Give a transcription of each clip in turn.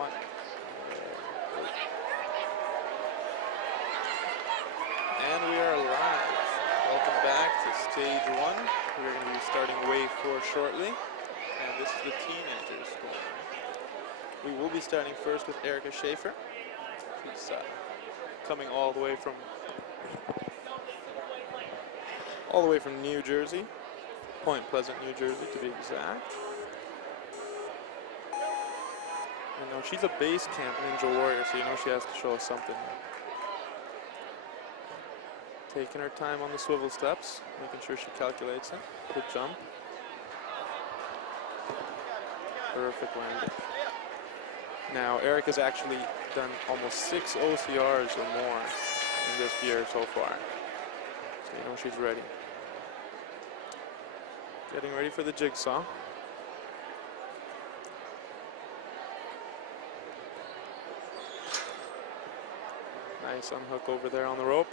one. And we are live. Welcome back to stage one. We're going to be starting wave 4 shortly. And this is the teenagers score. We will be starting first with Erika Shaffer. She's coming all the way from New Jersey, Point Pleasant, New Jersey to be exact. You know, she's a base camp ninja warrior, so you know she has to show us something. Taking her time on the swivel steps, making sure she calculates it. Good jump. Perfect landing. Now, Erika's actually done almost 6 OCRs or more in this year so far. So you know she's ready. Getting ready for the jigsaw. Nice unhook over there on the rope.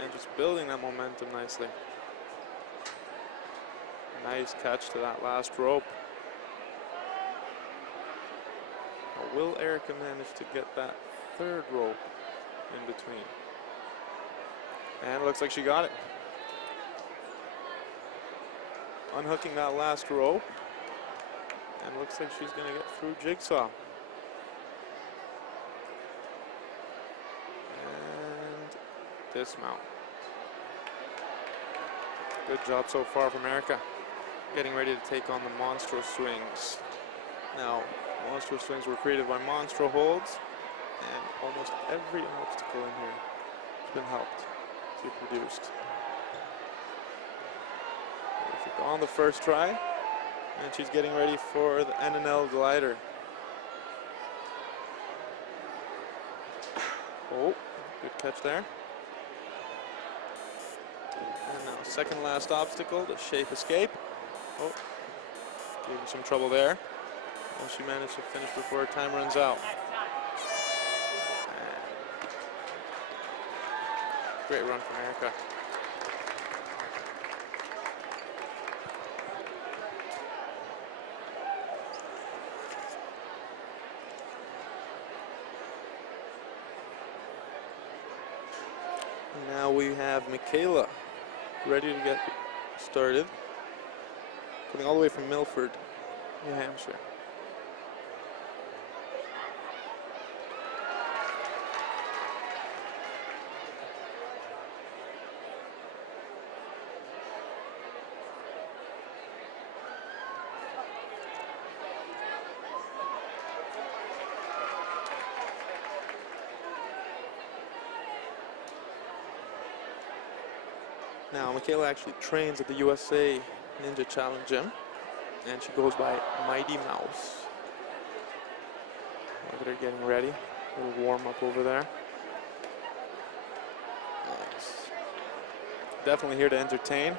And just building that momentum nicely. Nice catch to that last rope. Now, will Erika manage to get that third rope in between? And it looks like she got it. Unhooking that last rope. And looks like she's going to get through jigsaw. Dismount. Good job so far from Erika. Getting ready to take on the Monstro swings. Now, Monstro swings were created by Monstro holds, and almost every obstacle in here has been helped to be produced. Perfect on the first try, and she's getting ready for the NNL glider. Oh, good catch there. And now, second last obstacle, the shape escape. Oh, gave her some trouble there. And she managed to finish before her time runs out. And great run from Erika. And now we have Michaela ready to get started. Coming all the way from Milford, New Hampshire. Now, Michaela actually trains at the USA Ninja Challenge Gym, and she goes by Mighty Mouse. Look at her getting ready. A little warm up over there. Nice. Definitely here to entertain.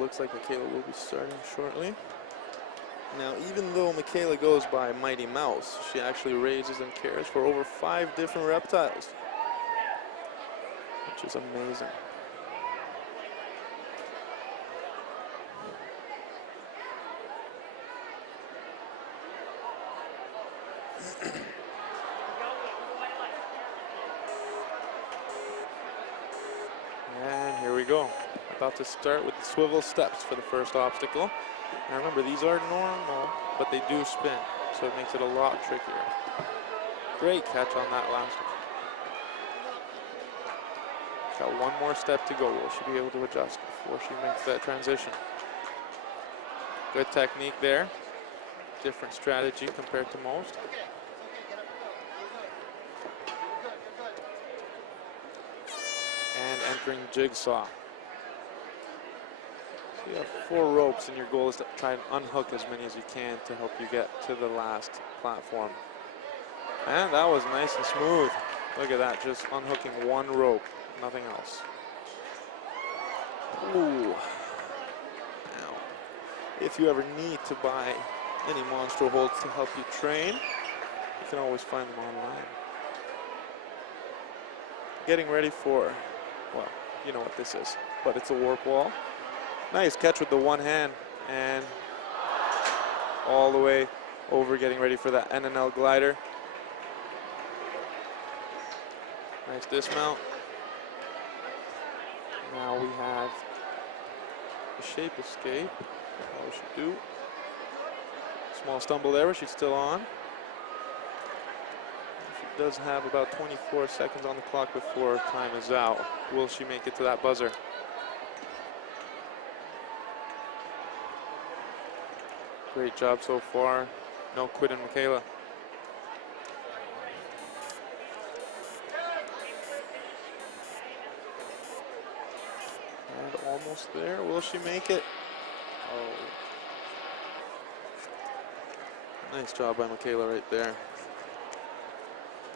Looks like Michaela will be starting shortly. Now, even though Michaela goes by Mighty Mouse, she actually raises and cares for over 5 different reptiles, which is amazing. And here we go. About to start with the swivel steps for the first obstacle. Now remember, these are normal, but they do spin, so it makes it a lot trickier. Great catch on that last one. Got one more step to go. Will she be able to adjust before she makes that transition? Good technique there. Different strategy compared to most. And entering jigsaw. So you have 4 ropes, and your goal is to try and unhook as many as you can to help you get to the last platform. And that was nice and smooth. Look at that, just unhooking one rope, nothing else. Ooh. Now, if you ever need to buy any Monstro holds to help you train, you can always find them online. Getting ready for, well, you know what this is, but it's a warp wall. Nice catch with the one hand, and all the way over, getting ready for that NNL glider. Nice dismount. Now we have the shape escape. How she do? Small stumble there, but she's still on. She does have about 24 seconds on the clock before time is out. Will she make it to that buzzer? Great job so far. No quit in Michaela. And almost there. Will she make it? Oh. Nice job by Michaela right there.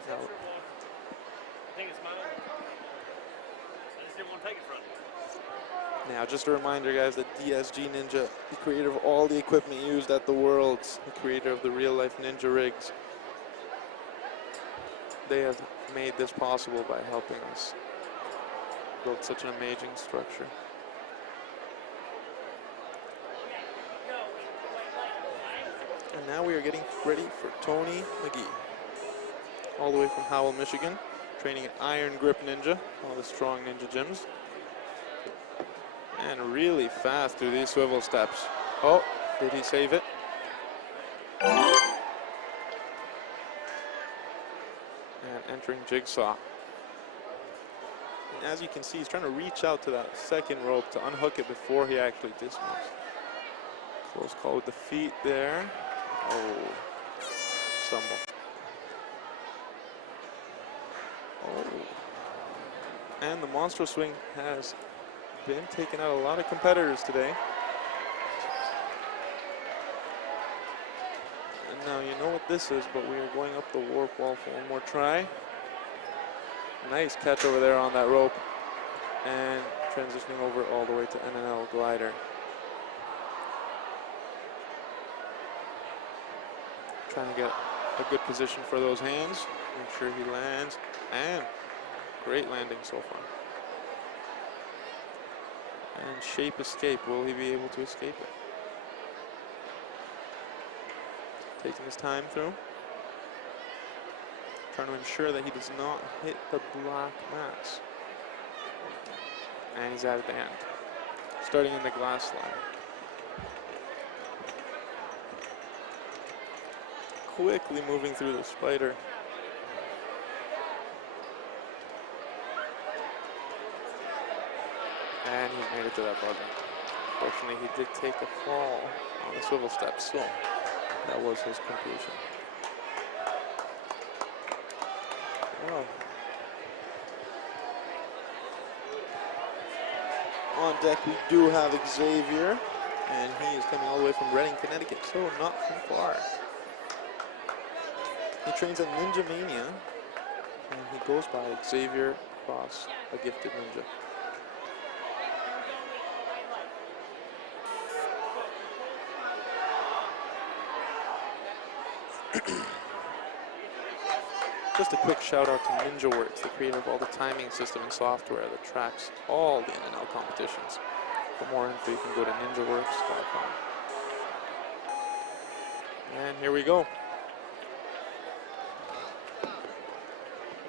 Now, I think it's mine. I just didn't want to take it from you. now, just a reminder, guys, that DSG Ninja, the creator of all the equipment used at the Worlds, the creator of the real-life Ninja rigs, they have made this possible by helping us build such an amazing structure. And now we are getting ready for Tony McGee, all the way from Howell, Michigan, training at Iron Grip Ninja, one of the strong ninja gyms. And really fast through these swivel steps. Oh, did he save it? And entering jigsaw. And as you can see, he's trying to reach out to that second rope to unhook it before he actually dismounts. Close call with the feet there. Oh, stumble. Oh. And the monster swing has been taking out a lot of competitors today. And now you know what this is, but we are going up the warp wall for one more try. Nice catch over there on that rope. And transitioning over all the way to NNL glider. Trying to get a good position for those hands. Make sure he lands. And great landing so far. And shape escape. Will he be able to escape it? Taking his time through. Trying to ensure that he does not hit the black mats. And he's at the end. Starting in the glass slide. Quickly moving through the spider. And he's made it to that buzzer. Fortunately, he did take a fall on the swivel steps, so that was his completion. Well, on deck we do have Xavier, and he is coming all the way from Reading, Connecticut, so not too far. He trains at Ninja Mania, and he goes by Xavier Cross, a gifted ninja. Just a quick shout out to NinjaWorks, the creator of all the timing system and software that tracks all the NNL competitions. For more info, you can go to ninjaworks.com. And here we go.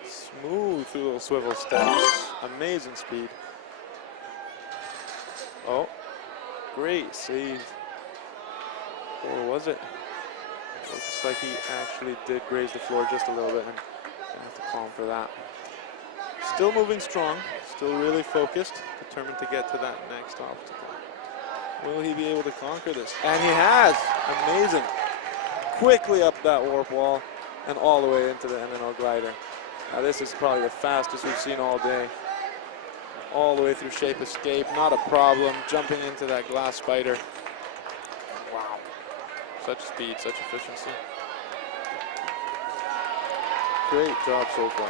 Smooth through those swivel steps. Amazing speed. Oh, great save. Or was it? Looks like he actually did graze the floor just a little bit, and I have to call him for that. Still moving strong, still really focused, determined to get to that next obstacle. Will he be able to conquer this? And he has! Amazing. Quickly up that warp wall and all the way into the NNL glider. Now this is probably the fastest we've seen all day. All the way through shape escape, not a problem. Jumping into that glass spider. Wow. Such speed, such efficiency. Great job so far.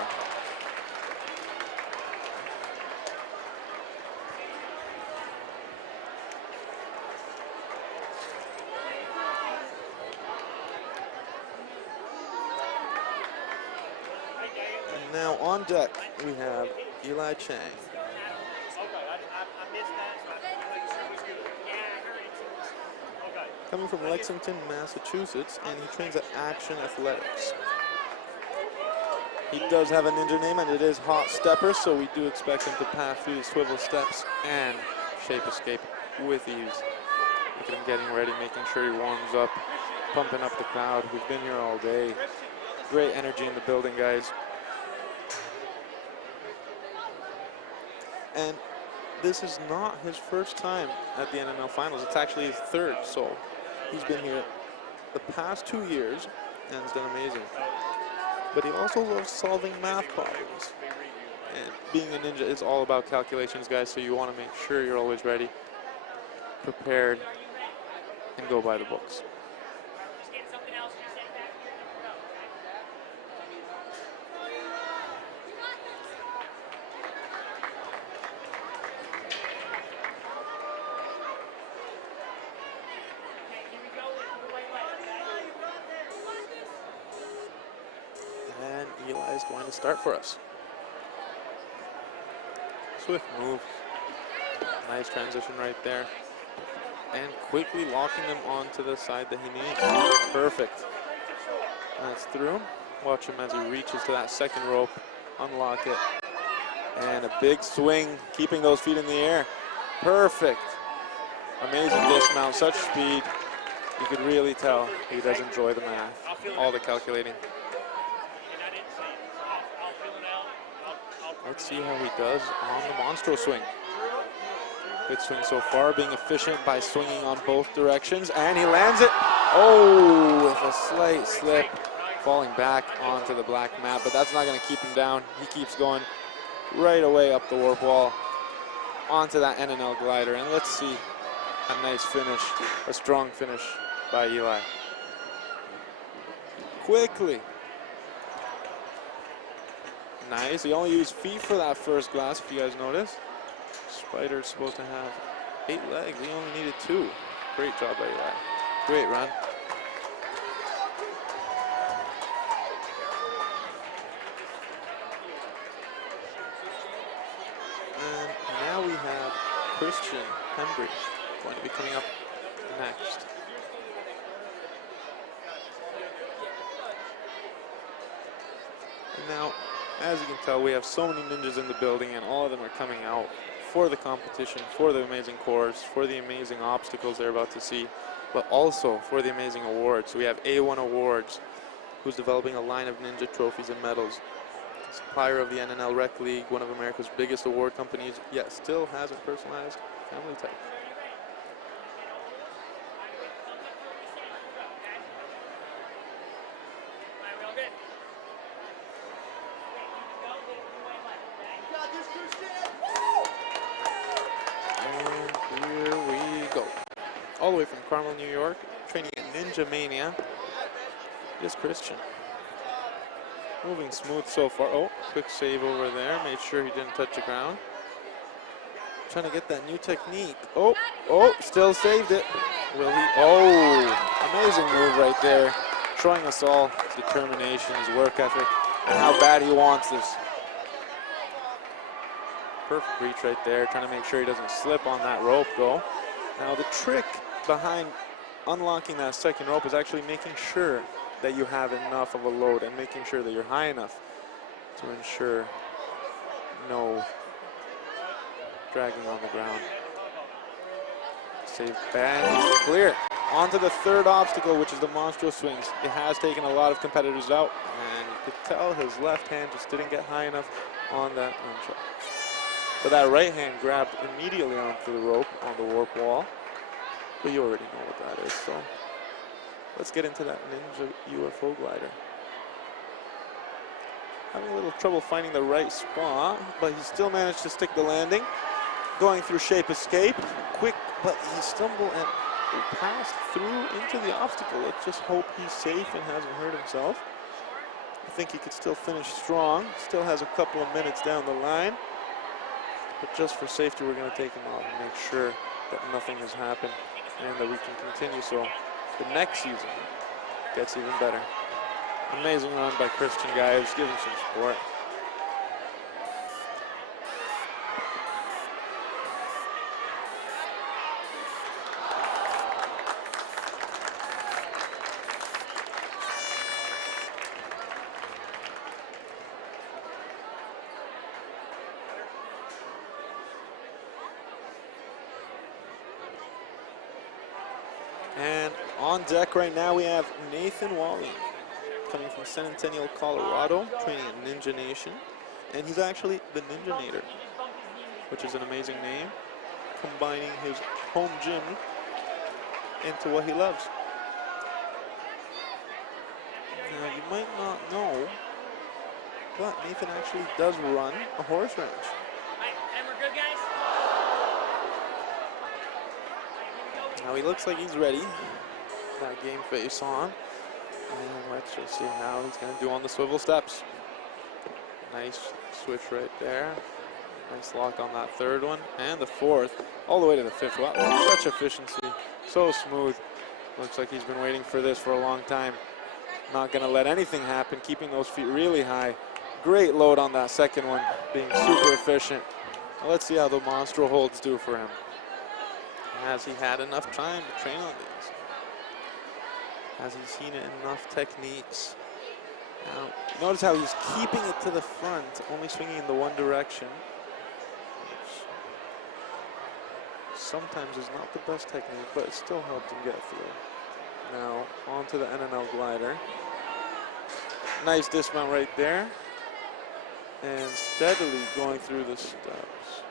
Now on deck, we have Eli Chang. Coming from Lexington, Massachusetts, and he trains at Action Athletics. He does have a ninja name, and it is Hot Stepper, so we do expect him to pass through the swivel steps and shape escape with ease. Look at him getting ready, making sure he warms up, pumping up the crowd. We've been here all day. Great energy in the building, guys. And this is not his first time at the NNL Finals. It's actually his third, so he's been here the past 2 years and has done amazing. But he also loves solving math problems. And being a ninja is all about calculations, guys, so you want to make sure you're always ready, prepared, and go by the books. And Eli is going to start for us. Swift move. Nice transition right there. And quickly locking them onto the side that he needs. Perfect. That's through. Watch him as he reaches to that second rope. Unlock it. And a big swing, keeping those feet in the air. Perfect. Amazing dismount, such speed. You could really tell he does enjoy the math, all the calculating. Let's see how he does on the monstro swing. Good swing so far, being efficient by swinging on both directions, and he lands it. Oh, with a slight slip, falling back onto the black mat, but that's not going to keep him down. He keeps going right away up the warp wall onto that NNL glider, and let's see a nice finish, a strong finish by Eli. Quickly. Nice. He only used feet for that first glass, if you guys notice. Spider's supposed to have 8 legs. He only needed 2. Great job by Eli. Great run. And now we have Christian Hembry going to be coming up next. And now, as you can tell, we have so many ninjas in the building, and all of them are coming out for the competition, for the amazing course, for the amazing obstacles they're about to see, but also for the amazing awards. So we have A1 Awards, who's developing a line of ninja trophies and medals. Supplier of the NNL Rec League, one of America's biggest award companies, yet still has a personalized family type. All the way from Carmel, New York, training at Ninja Mania, is Christian. Moving smooth so far. Oh, quick save over there. Made sure he didn't touch the ground. Trying to get that new technique. Oh, still saved it. Will he? Oh, amazing move right there. Showing us all his determination, his work ethic, and how bad he wants this. Perfect reach right there. Trying to make sure he doesn't slip on that rope, though. Now the trick behind unlocking that second rope is actually making sure that you have enough of a load and making sure that you're high enough to ensure no dragging on the ground. Save band, clear. On to the third obstacle, which is the monstro swings. It has taken a lot of competitors out, and you could tell his left hand just didn't get high enough on that nunchuck. But that right hand grabbed immediately onto the rope on the warp wall. But you already know what that is, so let's get into that ninja UFO glider. Having a little trouble finding the right spot, but he still managed to stick the landing. Going through shape escape, quick, but he stumbled and passed through into the obstacle. Let's just hope he's safe and hasn't hurt himself. I think he could still finish strong. Still has a couple of minutes down the line. But just for safety, we're going to take him out and make sure that nothing has happened and that we can continue so the next season gets even better. Amazing run by Christian, guys. Give him some support. On deck right now we have Nathan Wally, coming from Centennial, Colorado, training at Ninja Nation. And he's actually the Ninja Nator, which is an amazing name, combining his home gym into what he loves. Now, you might not know, but Nathan actually does run a horse ranch. And we're good, guys? Now, he looks like he's ready. That game face on. And let's just see how he's going to do on the swivel steps. Nice switch right there. Nice lock on that third one. And the fourth, all the way to the fifth. Wow, such efficiency. So smooth. Looks like he's been waiting for this for a long time. Not going to let anything happen, keeping those feet really high. Great load on that second one, being super efficient. Well, let's see how the monstro holds do for him. Has he had enough time to train on these? Has he seen enough techniques? Now, notice how he's keeping it to the front, only swinging in the one direction, which sometimes is not the best technique, but it still helped him get through. Now, onto the NNL glider. Nice dismount right there. And steadily going through the steps.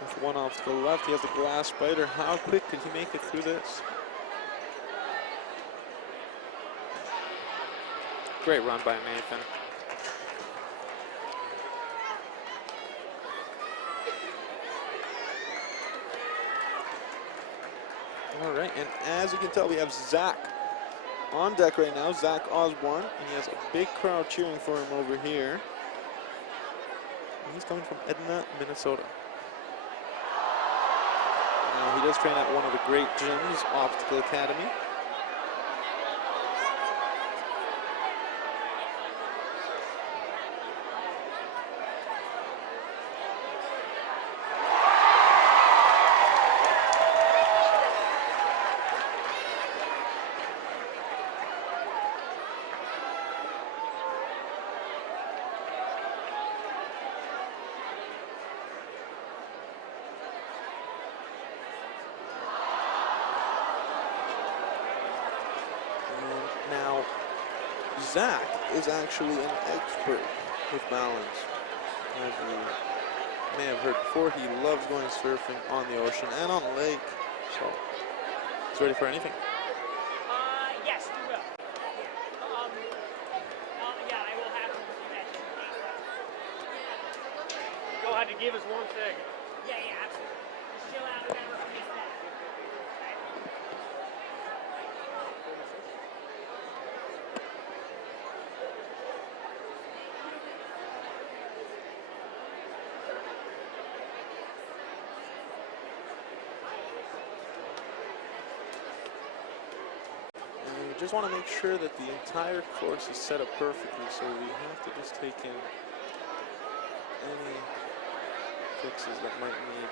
With one off to the left, he has the glass spider. How quick did he make it through this? Great run by Nathan. All right, and as you can tell, we have Zach on deck right now, Zach Osborne, and he has a big crowd cheering for him over here. And he's coming from Edna, Minnesota. Now, he does train at one of the great gyms, Obstacle Academy. Zach is actually an expert with balance. As you may have heard before, he loves going surfing on the ocean and on the lake. So he's ready for anything. Yes, we will. Yeah, I will have to do that. You'll have to give us 1 second. Yeah, absolutely. Just chill out and never forget that. Just want to make sure that the entire course is set up perfectly, so we have to just take in any fixes that might need,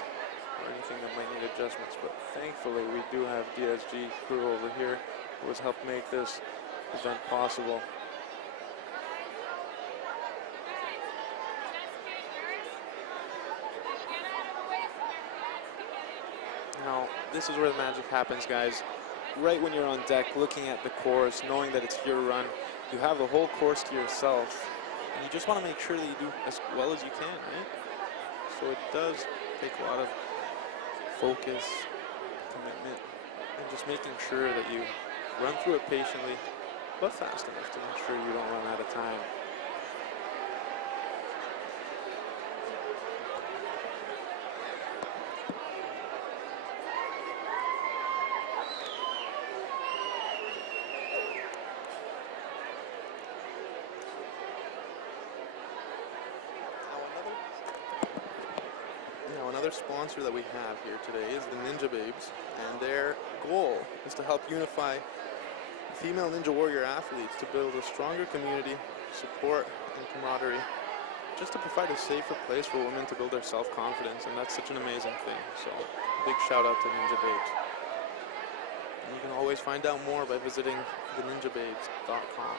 or anything that might need adjustments. But thankfully, we do have DSG crew over here who has helped make this event possible. Now, this is where the magic happens, guys. Right when you're on deck, looking at the course, knowing that it's your run, you have the whole course to yourself, and you just want to make sure that you do as well as you can, right? So it does take a lot of focus, commitment, and just making sure that you run through it patiently, but fast enough to make sure you don't run out of time. Another sponsor that we have here today is the Ninja Babes, and their goal is to help unify female Ninja Warrior athletes to build a stronger community, support, and camaraderie, just to provide a safer place for women to build their self-confidence, and that's such an amazing thing. So, big shout out to Ninja Babes. And you can always find out more by visiting theninjababes.com.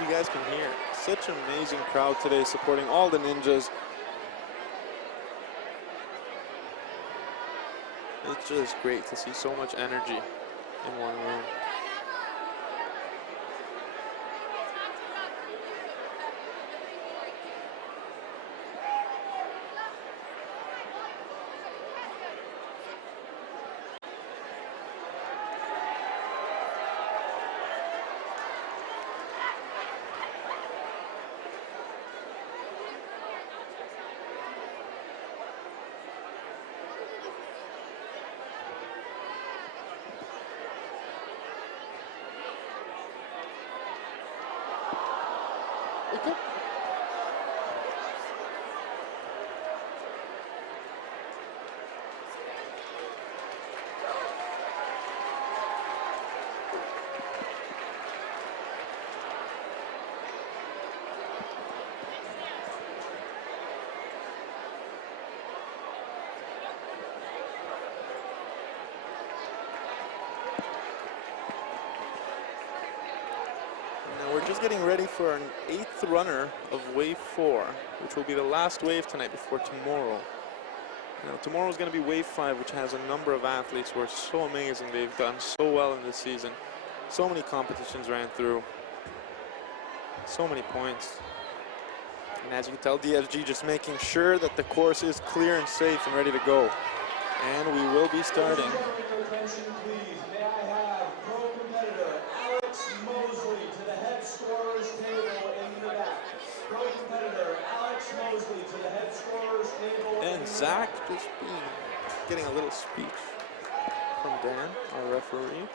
as you guys can hear, such an amazing crowd today supporting all the ninjas. It's just great to see so much energy in one room. We're just getting ready for an 8th runner of wave 4, which will be the last wave tonight before tomorrow. Now, tomorrow is going to be wave 5, which has a number of athletes who are so amazing. They've done so well in this season. So many competitions ran through. So many points. And as you can tell, DFG just making sure that the course is clear and safe and ready to go. And we will be starting. And Zach just getting a little speech from Dan, our referee.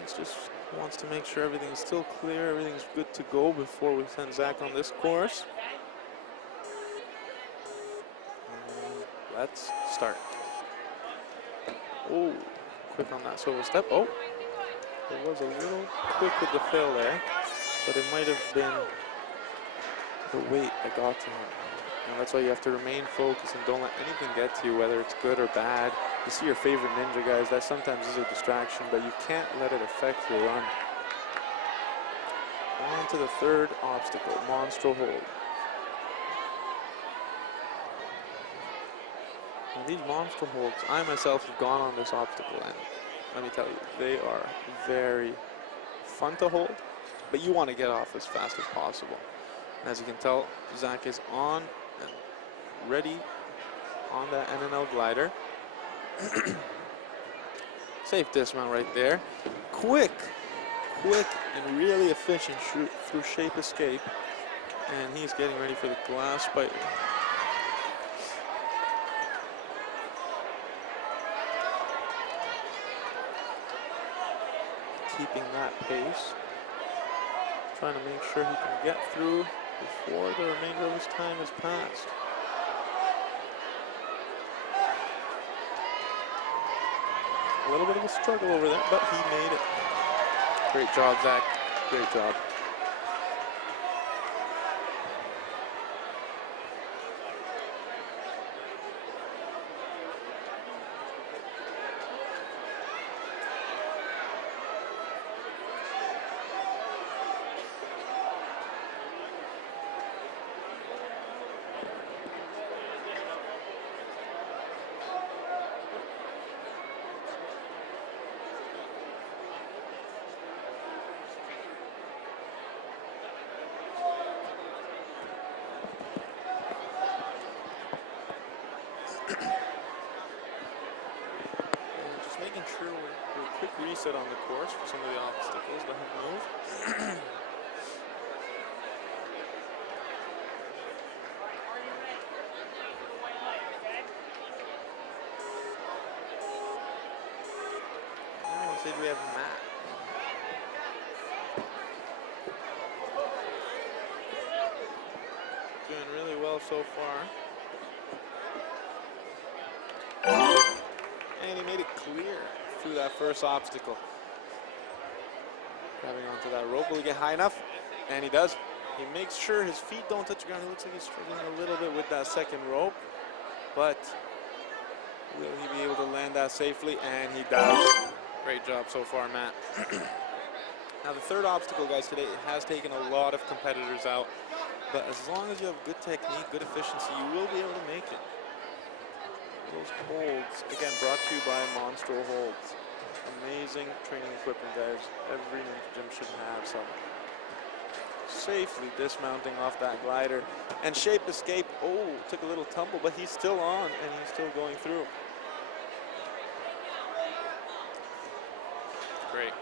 He just wants to make sure everything's still clear, everything's good to go before we send Zach on this course. And let's start. Oh, quick on that solo step. Oh, it was a little quick with the fail there, but it might have been the weight that got to him. And that's why you have to remain focused and don't let anything get to you, whether it's good or bad. You see your favorite ninja, guys, that sometimes is a distraction, but you can't let it affect your run. On to the 3rd obstacle, monstro hold. Now these monstro holds, I myself have gone on this obstacle, and let me tell you, they are very fun to hold, but you want to get off as fast as possible. And as you can tell, Zach is on and ready on that NNL glider. Safe dismount right there. Quick and really efficient through shape escape. And he's getting ready for the glass spider. Keeping that pace. Trying to make sure he can get through before the remainder of his time has passed. A little bit of a struggle over there, but he made it. Great job, Zach. Great job. Sure, we'll do a quick reset on the course for some of the obstacles that have moved. Now on stage we have Matt. Doing really well so far. And he made it clear through that first obstacle. Grabbing onto that rope. Will he get high enough? And he does. He makes sure his feet don't touch the ground. He looks like he's struggling a little bit with that second rope. But will he be able to land that safely? And he does. Great job so far, Matt. Now the third obstacle, guys, today has taken a lot of competitors out, but as long as you have good technique, good efficiency, you will be able to make it. Those holds, again, brought to you by Monstro Holds. Amazing training equipment, guys. Every ninja gym should have some. Safely dismounting off that glider. And Shape Escape, oh, took a little tumble, but he's still on and he's still going through. Great.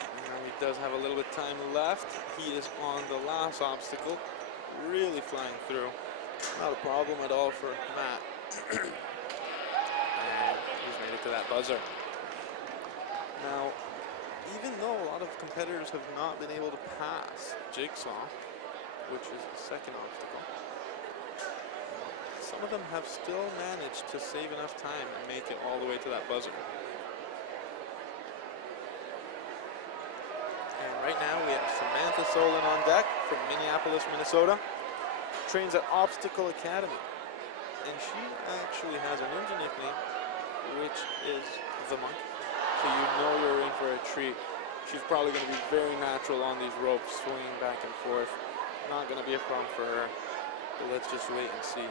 Now he does have a little bit of time left. He is on the last obstacle, really flying through. Not a problem at all for Matt. And he's made it to that buzzer. Now, even though a lot of competitors have not been able to pass Jigsaw, which is the second obstacle, some of them have still managed to save enough time and make it all the way to that buzzer. And right now we have Samantha Solon on deck from Minneapolis, Minnesota. Trains at Obstacle Academy. And she actually has a ninja nickname, which is the Monkey. So you know you're in for a treat. She's probably going to be very natural on these ropes, swinging back and forth. Not going to be a problem for her, but let's just wait and see.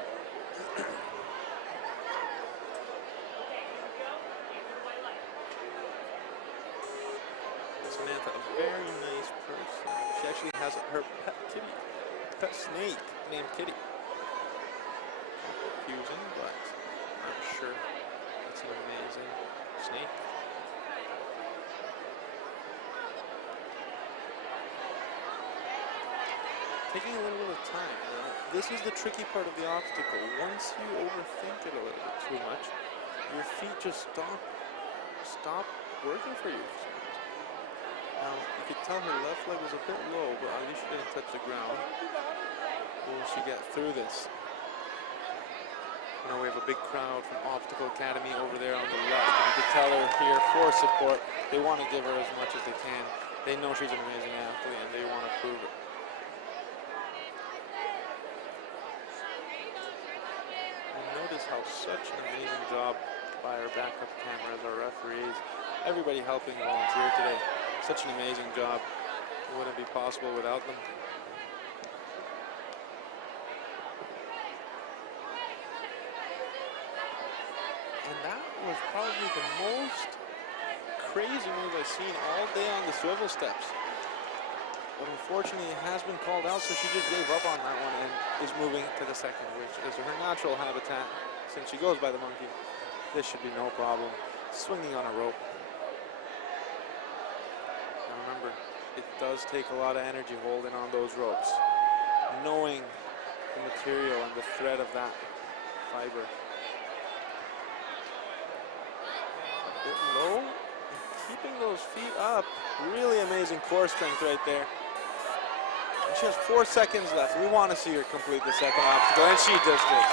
Samantha, a very nice person. She actually has her pet kitty, pet snake named Kitty. Confusing, but I'm sure it's an amazing snake. Taking a little bit of time. This is the tricky part of the obstacle. Once you overthink it a little bit too much, your feet just stop working for you. Now, you could tell her left leg was a bit low, but at least she didn't touch the ground. Will she get through this? Now we have a big crowd from Obstacle Academy over there on the left, and you could tell her here for support. They want to give her as much as they can. They know she's an amazing athlete, and they want to prove it. How such an amazing job by our backup cameras, our referees, everybody helping volunteer today. Such an amazing job. It wouldn't be possible without them. And that was probably the most crazy move I've seen all day on the swivel steps. But unfortunately, it has been called out, so she just gave up on that one and is moving to the second, which is her natural habitat. Since she goes by the Monkey, this should be no problem. Swinging on a rope. Now remember, it does take a lot of energy holding on those ropes. Knowing the material and the thread of that fiber. A bit low, and keeping those feet up. Really amazing core strength right there. And she has 4 seconds left. We want to see her complete the second obstacle, and she just did.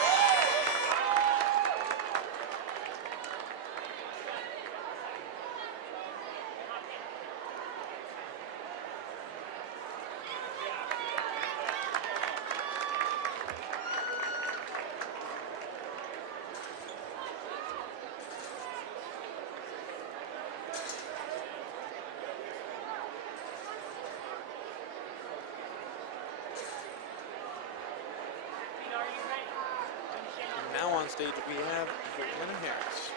Now on stage we have Brianna Harris.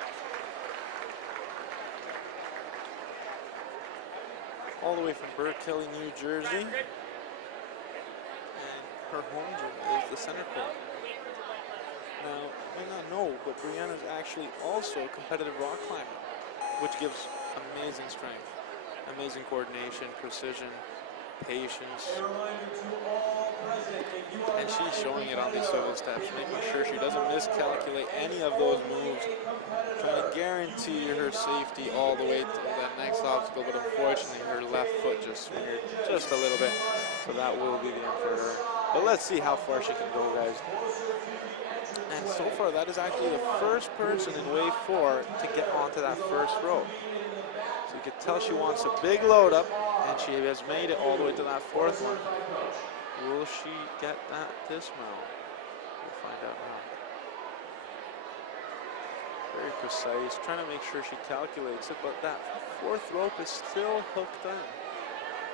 All the way from Berkeley, New Jersey. And her home gym is the center court. Now, you might not know, but Brianna is actually also a competitive rock climber, which gives amazing strength, amazing coordination, precision, patience. And she's showing it on these swivel steps, making sure she doesn't miscalculate any of those moves, trying to guarantee her safety all the way to that next obstacle, but unfortunately her left foot just smeared just a little bit, so that will be the end for her. But let's see how far she can go, guys. And so far, that is actually the first person in wave 4 to get onto that first rope. So you can tell she wants a big load up, and she has made it all the way to that fourth one. Will she get that dismount? We'll find out now. Very very precise, trying to make sure she calculates it, but that fourth rope is still hooked in.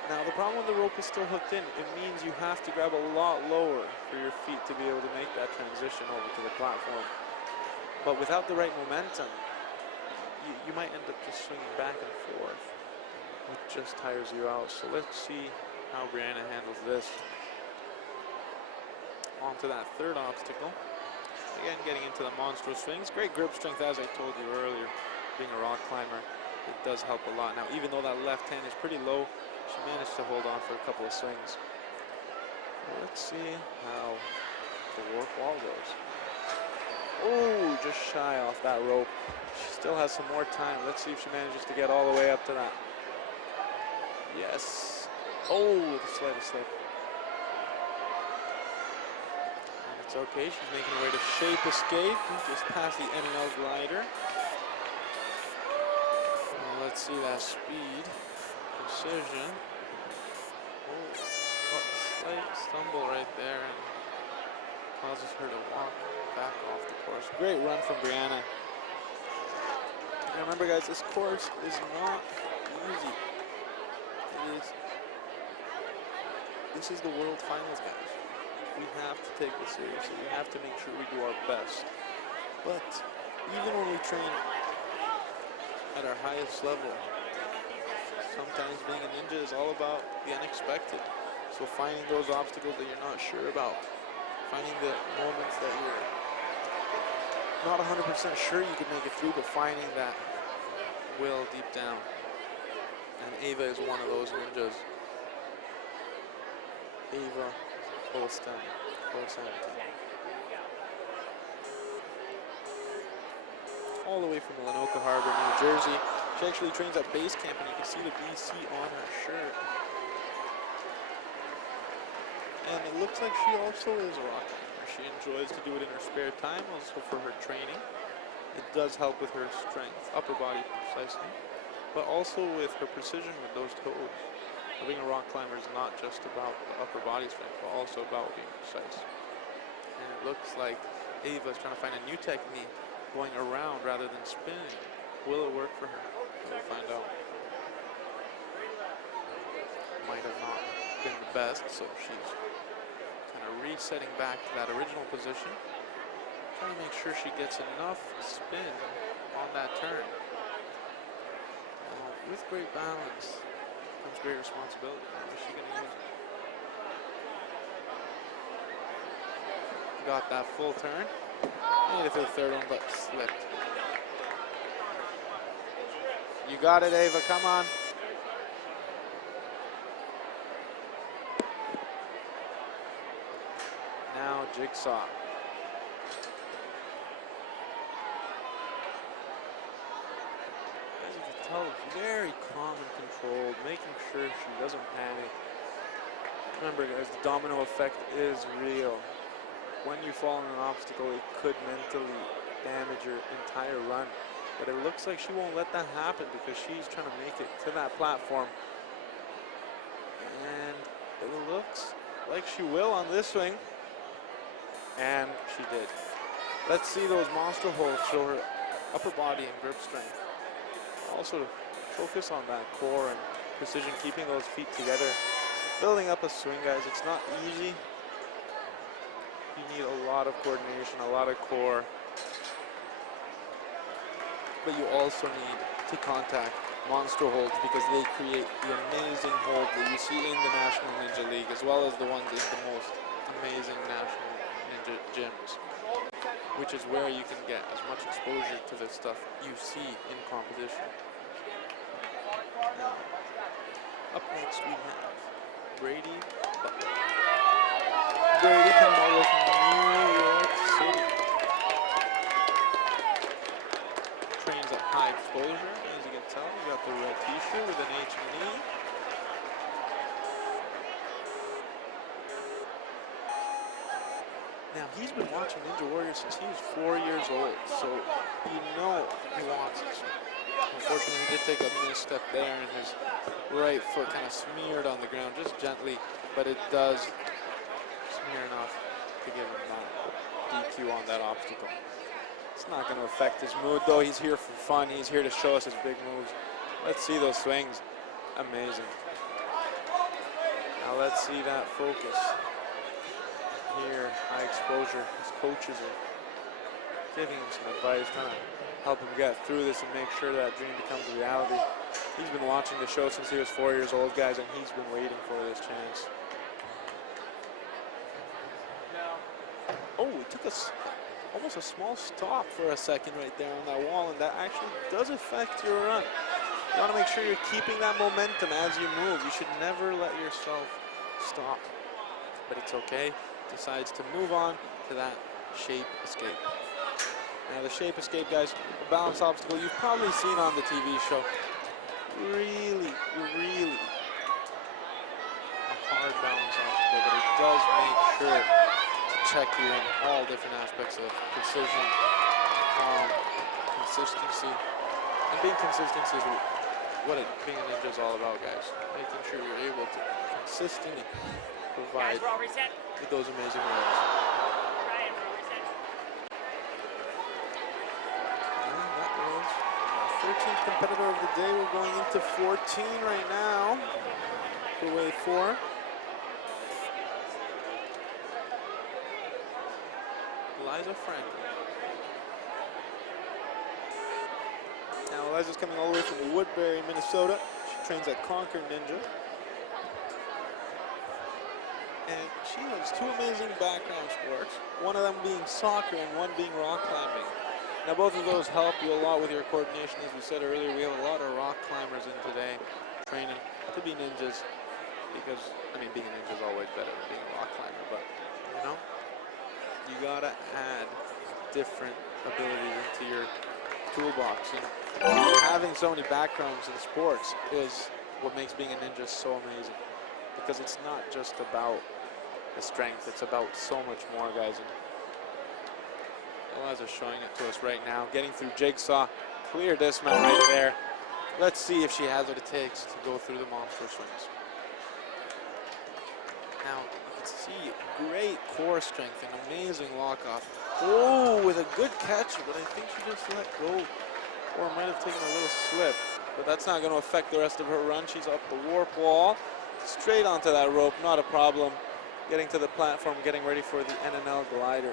Now the problem with the rope is still hooked in, it means you have to grab a lot lower for your feet to be able to make that transition over to the platform. But without the right momentum, you might end up just swinging back and forth, which just tires you out. So let's see how Brianna handles this. On to that third obstacle. Again, getting into the monster swings. Great grip strength, as I told you earlier. Being a rock climber, it does help a lot. Now, even though that left hand is pretty low, she managed to hold on for a couple of swings. Let's see how the warp wall goes. Oh, just shy off that rope. She still has some more time. Let's see if she manages to get all the way up to that. Yes. Oh, the slightest slip. And it's okay. She's making her way to shape escape. Just past the NNL glider. Well, let's see that speed. Precision. Oh, slight stumble right there. And causes her to walk back off the course. Great run from Brianna. And remember, guys, this course is not easy. This is the World Finals, guys. We have to take this seriously. We have to make sure we do our best. But even when we train at our highest level, sometimes being a ninja is all about the unexpected. So finding those obstacles that you're not sure about, finding the moments that you're not 100% sure you could make it through, but finding that will deep down. And Ava is one of those ninjas. Ava Holston. All the way from Lenoka Harbor, New Jersey. She actually trains at base camp, and you can see the BC on her shirt. And it looks like she also is a rock climber. She enjoys to do it in her spare time, also for her training. It does help with her strength, upper body precisely, but also with her precision with those toes. Being a rock climber is not just about the upper body strength, but also about being precise. And it looks like Ava is trying to find a new technique, going around rather than spinning. Will it work for her? We'll find out. Might have not been the best, so she's kind of resetting back to that original position. Trying to make sure she gets enough spin on that turn. With great balance comes great responsibility. How is she going to use it? Got that full turn. Made it for the third one, but slipped. You got it, Ava. Come on. Now Jigsaw. As you can tell, very calm and controlled, making sure she doesn't panic. Remember, guys, the domino effect is real. When you fall on an obstacle, it could mentally damage your entire run. But it looks like she won't let that happen because she's trying to make it to that platform. And it looks like she will on this swing. And she did. Let's see those monster holds show her upper body and grip strength. Also focus on that core and precision, keeping those feet together. Building up a swing, guys, it's not easy. You need a lot of coordination, a lot of core. But you also need to contact monster holds because they create the amazing hold that you see in the National Ninja League, as well as the ones in the most amazing National Ninja gyms, which is where you can get as much exposure to the stuff you see in competition. Up next we have Brady Parkes. Brady coming all the way from New York City. Trains at high exposure, as you can tell. You got the red t-shirt with an H and E. Now, he's been watching Ninja Warrior since he was 4 years old, so you know he wants it. Unfortunately, he did take a misstep there, and his right foot kind of smeared on the ground, just gently, but it does smear enough to give him that DQ on that obstacle. It's not going to affect his mood, though. He's here for fun. He's here to show us his big moves. Let's see those swings. Amazing. Now let's see that focus. Here, high exposure. His coaches are giving him some advice, trying to help him get through this and make sure that dream becomes a reality. He's been watching the show since he was 4 years old, guys, and he's been waiting for this chance. Oh, it took us almost a small stop for a second right there on that wall, and that actually does affect your run. You want to make sure you're keeping that momentum as you move. You should never let yourself stop. But it's okay. Decides to move on to that shape escape. Now the shape escape, guys, a balance obstacle you've probably seen on the TV show. Really, really a hard balance obstacle, but it does make sure to check you in all different aspects of precision, consistency. And being consistent is what being a ninja is all about, guys. Making sure you're able to consistently provide with those amazing runs. And that was our 13th competitor of the day. We're going into 14 right now for wave 4. Liza Franklin. Now Eliza's coming all the way from Woodbury, Minnesota. She trains at Conquer Ninja. And she has 2 amazing background sports, one of them being soccer and one being rock climbing. Now both of those help you a lot with your coordination. As we said earlier, we have a lot of rock climbers in today training to be ninjas because, I mean, being a ninja is always better than being a rock climber, but, you know, you gotta add different abilities into your toolbox. And having so many backgrounds in sports is what makes being a ninja so amazing, because it's not just about the strength, it's about so much more, guys. And Eliza's showing it to us right now, getting through jigsaw, clear dismount right there. Let's see if she has what it takes to go through the monster swings. Now, you can see great core strength and amazing lock off. Oh, with a good catch, but I think she just let go, or might have taken a little slip, but that's not going to affect the rest of her run. She's up the warp wall, straight onto that rope, not a problem. Getting to the platform, getting ready for the NNL glider.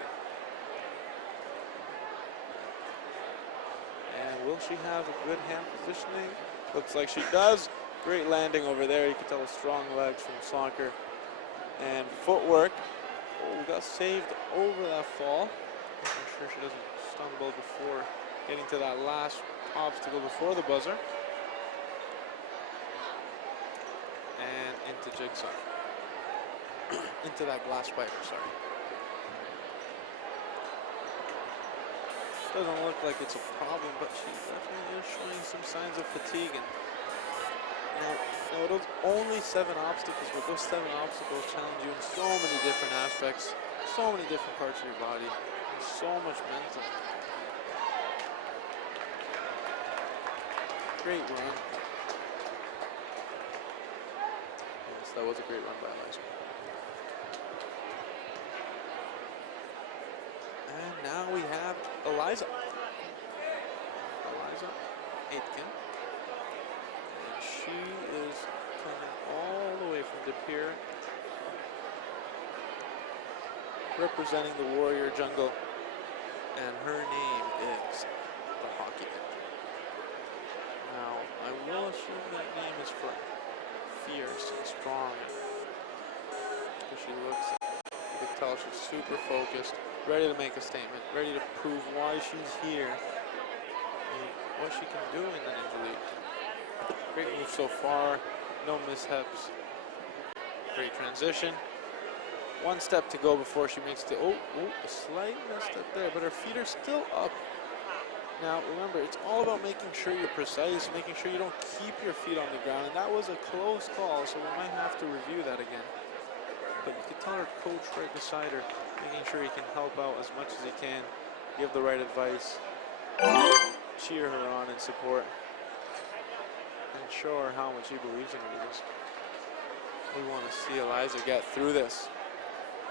And will she have a good hand positioning? Looks like she does. Great landing over there. You can tell the strong legs from soccer. And footwork. Oh, we got saved over that fall. Making sure she doesn't stumble before getting to that last obstacle before the buzzer. And into jigsaw. Into that glass spider, sorry. Doesn't look like it's a problem, but she definitely is showing some signs of fatigue. And now it was only 7 obstacles, but those 7 obstacles challenge you in so many different aspects, so many different parts of your body, and so much mental. Great run. Yes, that was a great run by Eliza. And now we have Eliza Aitken. And she is coming all the way from De Pere, representing the Warrior Jungle. And her name is the Hockey Ninja. Now, I will assume that name is for fierce and strong. As she looks, you can tell she's super focused, ready to make a statement, ready to prove why she's here and what she can do in the Ninja League. Great move so far, no mishaps. Great transition. 1 step to go before she makes the, a slight misstep there, but her feet are still up. Now remember, it's all about making sure you're precise, making sure you don't keep your feet on the ground, and that was a close call, so we might have to review that again. But you can tell her coach right beside her, making sure he can help out as much as he can, give the right advice, cheer her on and support, and show her how much he believes in her. We want to see Eliza get through this.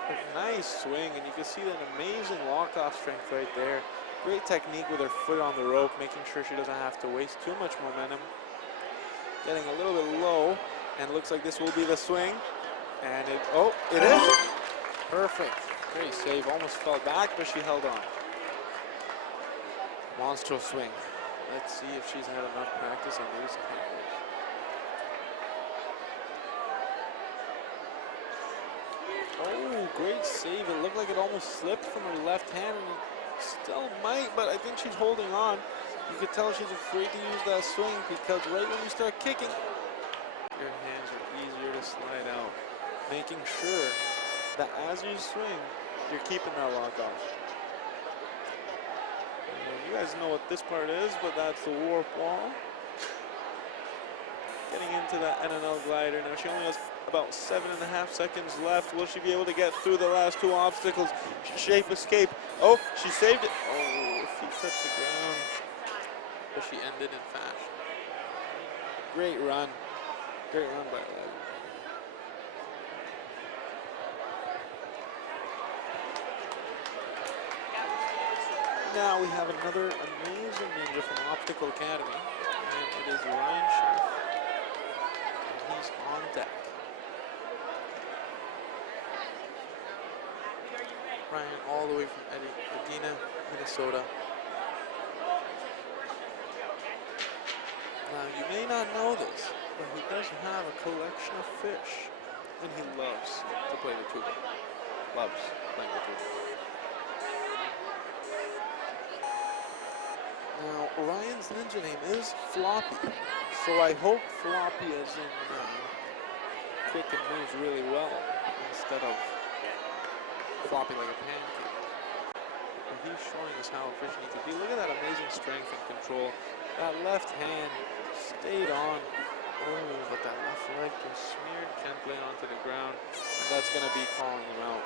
A nice swing, and you can see that amazing walk-off strength right there. Great technique with her foot on the rope, making sure she doesn't have to waste too much momentum. Getting a little bit low, and looks like this will be the swing. And it is. Perfect. Great save. Almost fell back, but she held on. Monstrous swing. Let's see if she's had enough practice on these counters. Oh, great save. It looked like it almost slipped from her left hand, and it still might, but I think she's holding on. You could tell she's afraid to use that swing because right when you start kicking, your hands are easier to slide out. Making sure that as you swing, you're keeping that lock off. You guys know what this part is, but that's the warp wall. Getting into that NNL glider. Now she only has about 7.5 seconds left. Will she be able to get through the last two obstacles? Shape escape. Oh, she saved it. Oh, her feet touched the ground. But she ended in fashion. Great run. Great run by Eliza. Now we have another amazing ninja from Optical Academy, and it is Ryan Shaffer, and he's on deck. Ryan all the way from Edina, Minnesota. Now you may not know this, but he does have a collection of fish, and he loves to play the tuba. Loves playing the tuba. Now, Ryan's ninja name is Floppy, so I hope Floppy as in quick and moves really well instead of floppy like a pancake. And he's showing us how efficient he can be. Look at that amazing strength and control. That left hand stayed on. Oh, but that left leg just smeared gently onto the ground, and that's going to be calling him out.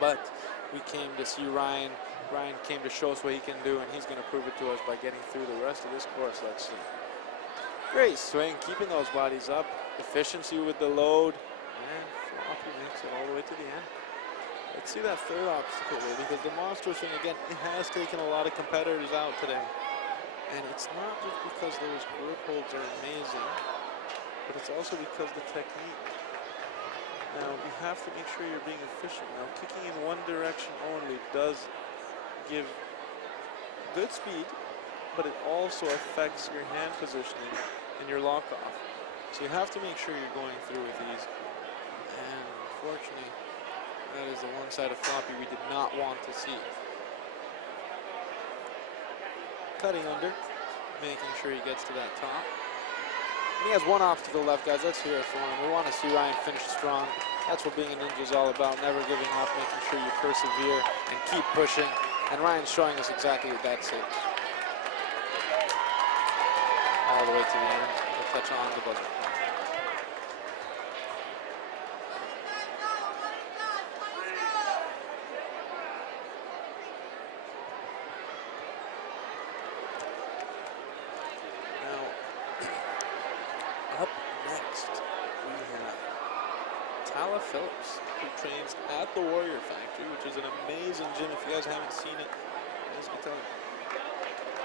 But we came to see Ryan. Ryan came to show us what he can do, and he's going to prove it to us by getting through the rest of this course. Let's see. Great swing, keeping those bodies up. Efficiency with the load. And Floppy makes it all the way to the end. Let's see that third obstacle there, because the monster swing, again, it has taken a lot of competitors out today. And it's not just because those grip holds are amazing, but it's also because the technique. Now, you have to make sure you're being efficient. Now, kicking in one direction only does give good speed, but it also affects your hand positioning and your lock off. So you have to make sure you're going through with ease. And unfortunately, that is the one side of Floppy we did not want to see. Cutting under, making sure he gets to that top. And he has one obstacle left, guys. Let's hear it for him. We want to see Ryan finish strong. That's what being a ninja is all about, never giving up, making sure you persevere and keep pushing. And Ryan's showing us exactly what that says. All the way to the end. We'll touch on the buzzer. Alif Phillips, who trains at the Warrior Factory, which is an amazing gym. If you guys haven't seen it, as you can tell,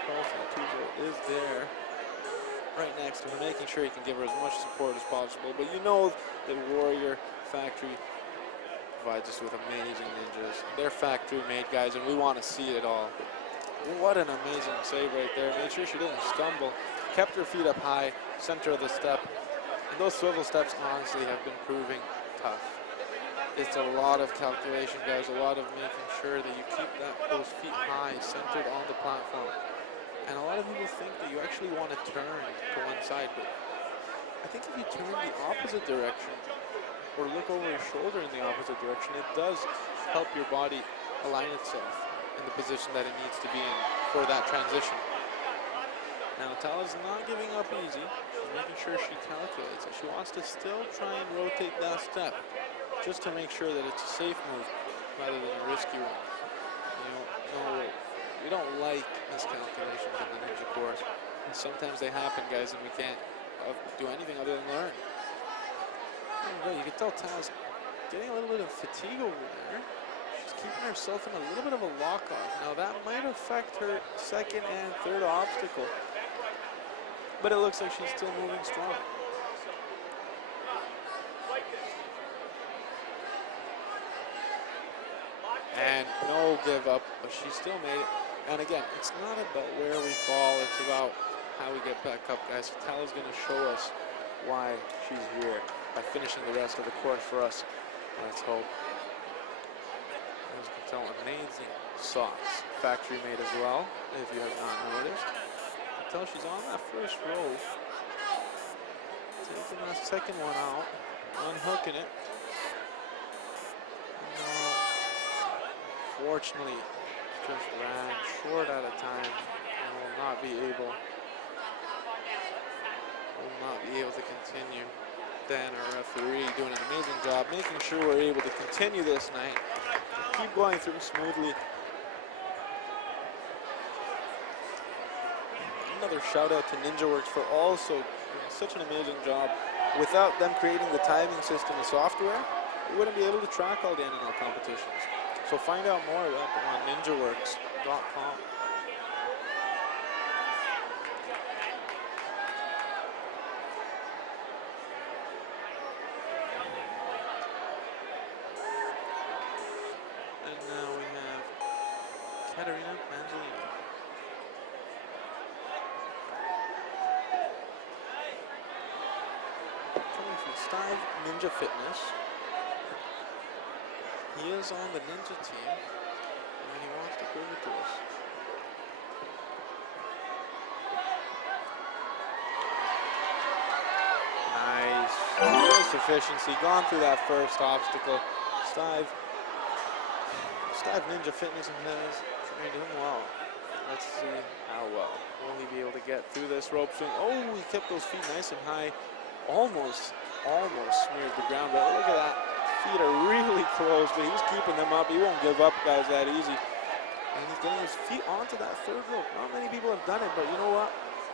Paula is there right next to her, making sure he can give her as much support as possible. But you know the Warrior Factory provides us with amazing ninjas. They're factory made, guys, and we want to see it all. What an amazing save right there. Made sure she didn't stumble. Kept her feet up high, center of the step. And those swivel steps honestly have been proving tough. It's a lot of calculation, guys, a lot of making sure that you keep those feet high, centered on the platform. And a lot of people think that you actually want to turn to one side, but I think if you turn the opposite direction or look over your shoulder in the opposite direction, it does help your body align itself in the position that it needs to be in for that transition. Now, Tala's not giving up easy. She's making sure she calculates it. She wants to still try and rotate that step just to make sure that it's a safe move rather than a risky one. We don't like miscalculations in the ninja course. And sometimes they happen, guys, and we can't do anything other than learn. You can tell Tala's getting a little bit of fatigue over there. She's keeping herself in a little bit of a lock-off. Now, Now that might affect her second and third obstacle, but it looks like she's still moving strong. And no give up, but she still made it. And again, it's not about where we fall, it's about how we get back up, guys. Tala's gonna show us why she's here by finishing the rest of the course for us. Let's hope. As you can tell, amazing socks. Factory made as well, if you have not noticed. You can tell she's on that first row. Taking that second one out, unhooking it. Fortunately, just ran short out of time and will not be able to continue. Dan, our referee, doing an amazing job making sure we're able to continue this night. Keep going through smoothly. Another shout out to NinjaWorks for also doing such an amazing job. Without them creating the timing system and software, we wouldn't be able to track all the NNL competitions. So find out more about them on ninjaworks.com. And now we have Katerina Manzolini. Coming from Stive Ninja Fitness. He is on the Ninja team, and he wants to prove it to us. Nice. Nice efficiency. Gone through that first obstacle. Stive Ninja Fitness and has trained him well. Let's see how well. Will he be able to get through this rope swing? Oh, he kept those feet nice and high. Almost smeared the ground, but look at that. Feet are really close, but he's keeping them up. He won't give up, guys, that easy. And he's getting his feet onto that third rope. Not many people have done it, but you know what?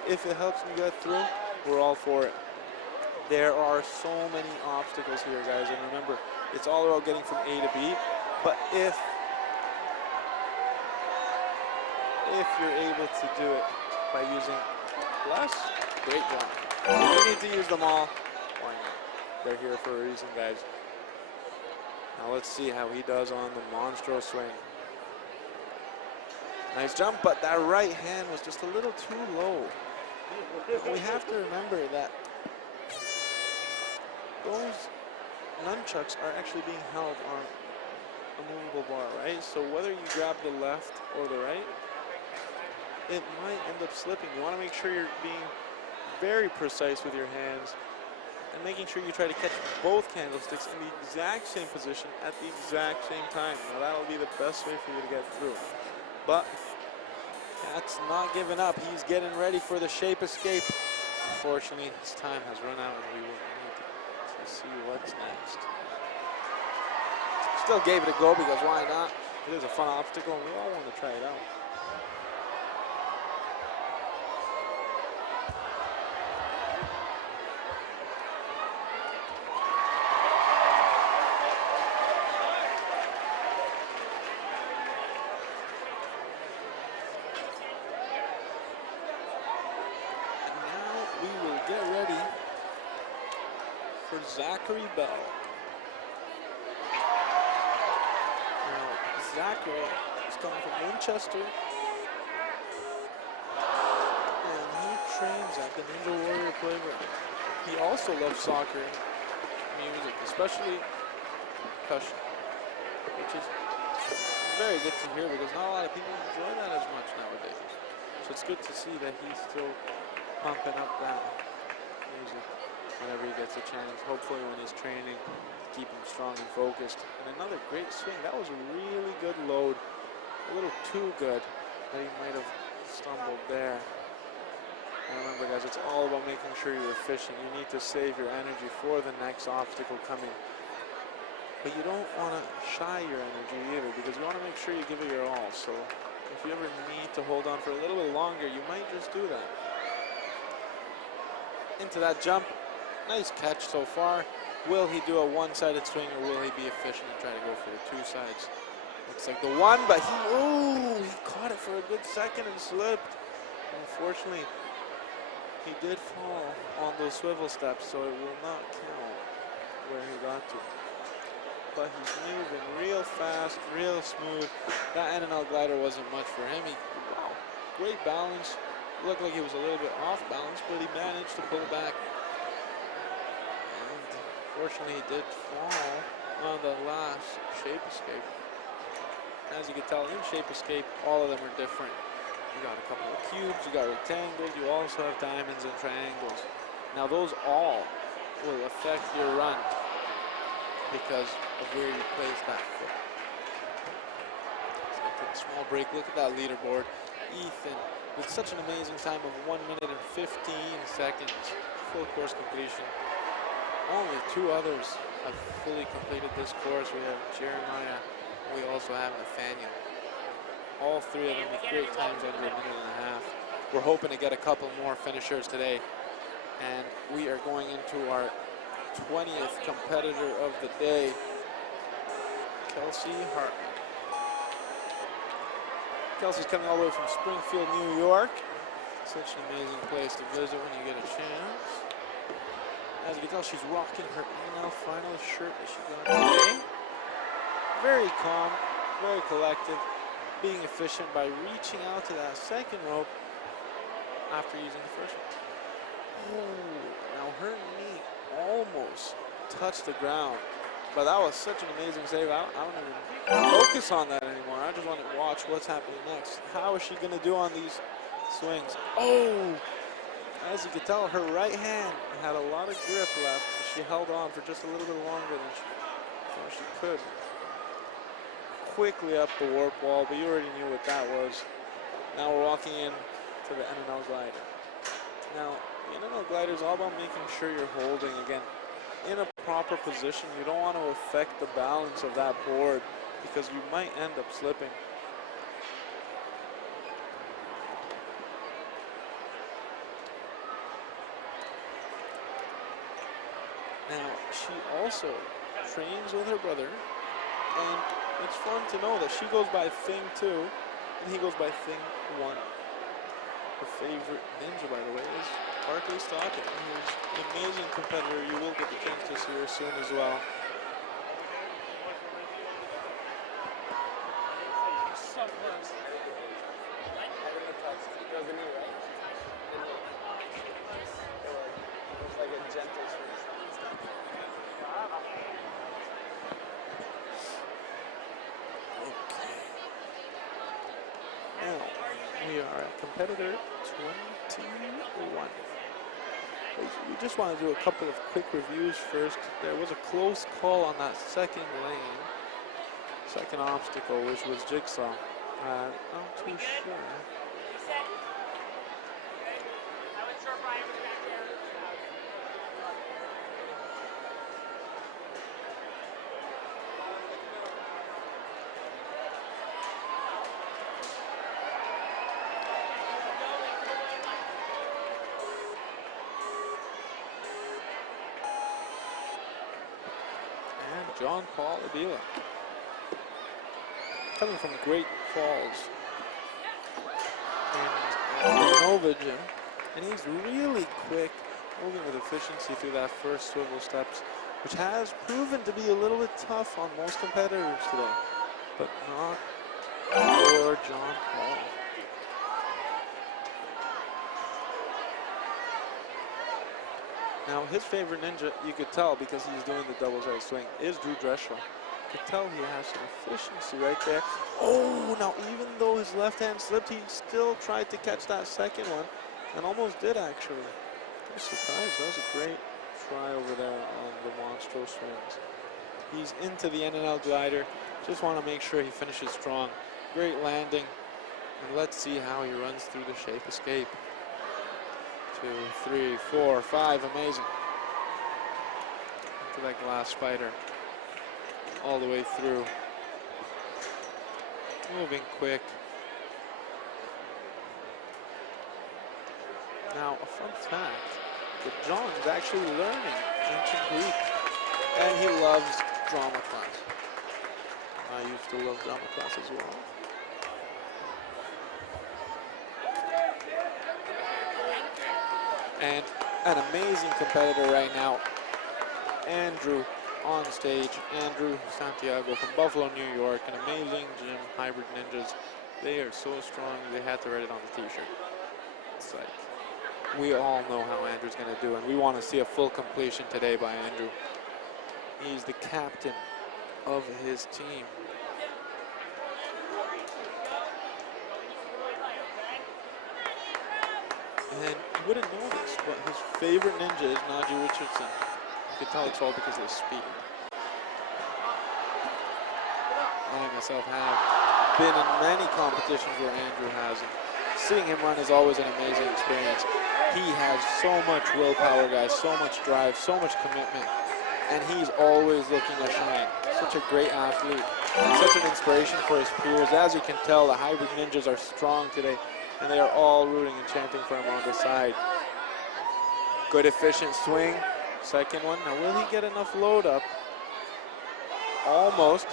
If it helps him get through, we're all for it. There are so many obstacles here, guys, and remember, it's all about getting from A to B. But if you're able to do it by using less, great job. If you need to use them all, why not? They're here for a reason, guys. Now let's see how he does on the monstro swing. Nice jump, but that right hand was just a little too low. We have to remember that those nunchucks are actually being held on a movable bar, right? So whether you grab the left or the right, it might end up slipping. You want to make sure you're being very precise with your hands and making sure you try to catch both candlesticks in the exact same position at the exact same time. Now that'll be the best way for you to get through. But that's not giving up. He's getting ready for the shape escape. Unfortunately, his time has run out and we will need to see what's next. Still gave it a go because why not? It is a fun obstacle and we all want to try it out. Zachary Bell. Now, Zachary is coming from Winchester, and he trains at the Ninja Warrior Playground. He also loves soccer, music, especially percussion, which is very good to hear because not a lot of people enjoy that as much nowadays. So it's good to see that he's still pumping up that music whenever he gets a chance. Hopefully when he's training, keep him strong and focused. And another great swing. That was a really good load. A little too good that he might have stumbled there. And remember, guys, it's all about making sure you're efficient. You need to save your energy for the next obstacle coming. But you don't want to shy your energy either because you want to make sure you give it your all. So if you ever need to hold on for a little bit longer, you might just do that. Into that jump. Nice catch so far. Will he do a one-sided swing or will he be efficient and try to go for the two sides? Looks like the one, but he good second and slipped. Unfortunately, he did fall on those swivel steps, so it will not count where he got to. But he's moving real fast, real smooth. That NNL glider wasn't much for him. Wow, great balance. Looked like he was a little bit off balance, but he managed to pull back. And fortunately, he did fall on the last shape escape. As you can tell, in shape escape, all of them are different. You got a couple of cubes, you got rectangles, you also have diamonds and triangles. Now those all will affect your run because of where you place that foot. Let's take a small break. Look at that leaderboard. Ethan with such an amazing time of 1 minute and 15 seconds. Full course completion. Only 2 others have fully completed this course. We have Jeremiah, and we also have Nathaniel. All 3 of them with great times under a minute and a half. We're hoping to get a couple more finishers today. And we are going into our 20th competitor of the day, Kelsey Hartman. Kelsey's coming all the way from Springfield, New York. Such an amazing place to visit when you get a chance. As you can tell, she's rocking her NNL finalist shirt that she got today. Very calm, very collective, being efficient by reaching out to that second rope after using the first one. Oh, now her knee almost touched the ground, but that was such an amazing save. I don't even focus on that anymore. I just want to watch what's happening next. How is she going to do on these swings? Oh, as you can tell, her right hand had a lot of grip left. She held on for just a little bit longer than she thought she could. Quickly up the warp wall, but you already knew what that was. Now we're walking in to the NNL glider. Now, the NNL glider is all about making sure you're holding, again, in a proper position. You don't want to affect the balance of that board because you might end up slipping. Now, she also trains with her brother, and it's fun to know that she goes by Thing 2 and he goes by Thing 1. Her favorite ninja, by the way, is Barkley Stockton, who's an amazing competitor. You will get the chance to see her soon as well. So close. I didn't touch. It was the knee, right? It was like a gentle swing. Now, we are at competitor 21. We just want to do a couple of quick reviews first. There was a close call on that second lane, second obstacle, which was Jigsaw. Not too sure. John Paul Avila, coming from Great Falls in the Nova Gym, and he's really quick, moving with efficiency through that first swivel steps, which has proven to be a little bit tough on most competitors today, but not for John Paul. Now, his favorite ninja, you could tell because he's doing the double-sided swing, is Drew Dreschel. You could tell he has some efficiency right there. Oh, now even though his left hand slipped, he still tried to catch that second one and almost did, actually. I was surprised. That was a great try over there on the Monstro swings. He's into the NNL glider. Just want to make sure he finishes strong. Great landing. And let's see how he runs through the shape escape. 2, 3, 4, 5, amazing. Into that glass spider. All the way through. Moving quick. Now, a fun fact, that John is actually learning ancient Greek. And he loves drama class. I used to love drama class as well. And an amazing competitor right now, Andrew on stage. Andrew Santiago from Buffalo, New York, an amazing gym, Hybrid Ninjas. They are so strong, they had to write it on the t-shirt. It's like, we all know how Andrew's gonna do, and we want to see a full completion today by Andrew. He's the captain of his team. And you wouldn't know this, but his favorite ninja is Najee Richardson. You can tell it's all because of his speed. I myself have been in many competitions where Andrew has, and seeing him run is always an amazing experience. He has so much willpower, guys, so much drive, so much commitment, and he's always looking to shine. Such a great athlete, and such an inspiration for his peers. As you can tell, the Hybrid Ninjas are strong today, and they are all rooting and chanting for him on the side. Good efficient swing. Second one. Now will he get enough load up? Almost.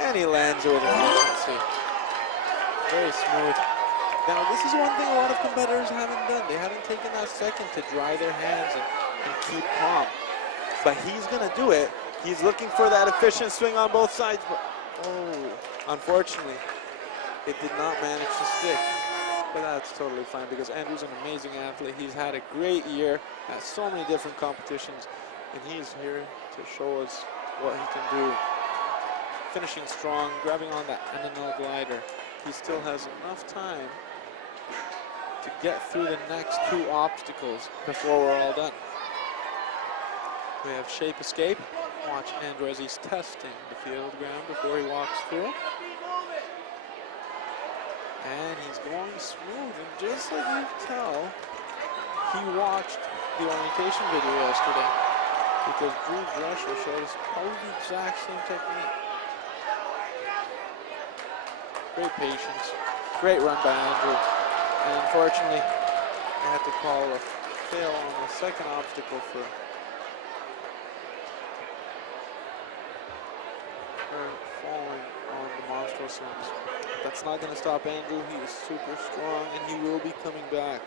And he lands with efficiency. Very smooth. Now this is one thing a lot of competitors haven't done. They haven't taken that second to dry their hands and keep calm. But he's gonna do it. He's looking for that efficient swing on both sides, but oh, unfortunately, it did not manage to stick. But that's totally fine because Andrew's an amazing athlete. He's had a great year at so many different competitions, and he's here to show us what he can do. Finishing strong, grabbing on that NNL glider. He still has enough time to get through the next two obstacles before we're all done. We have shape escape. Watch Andrew as he's testing the field ground before he walks through. And he's going smooth, and just like you can tell, he watched the orientation video yesterday because Drew Drescher showed us probably the exact same technique. Great patience, great run by Andrew, and unfortunately, I had to call a fail on the second obstacle for falling on the monster swings. That's not going to stop Andrew. He is super strong, and he will be coming back.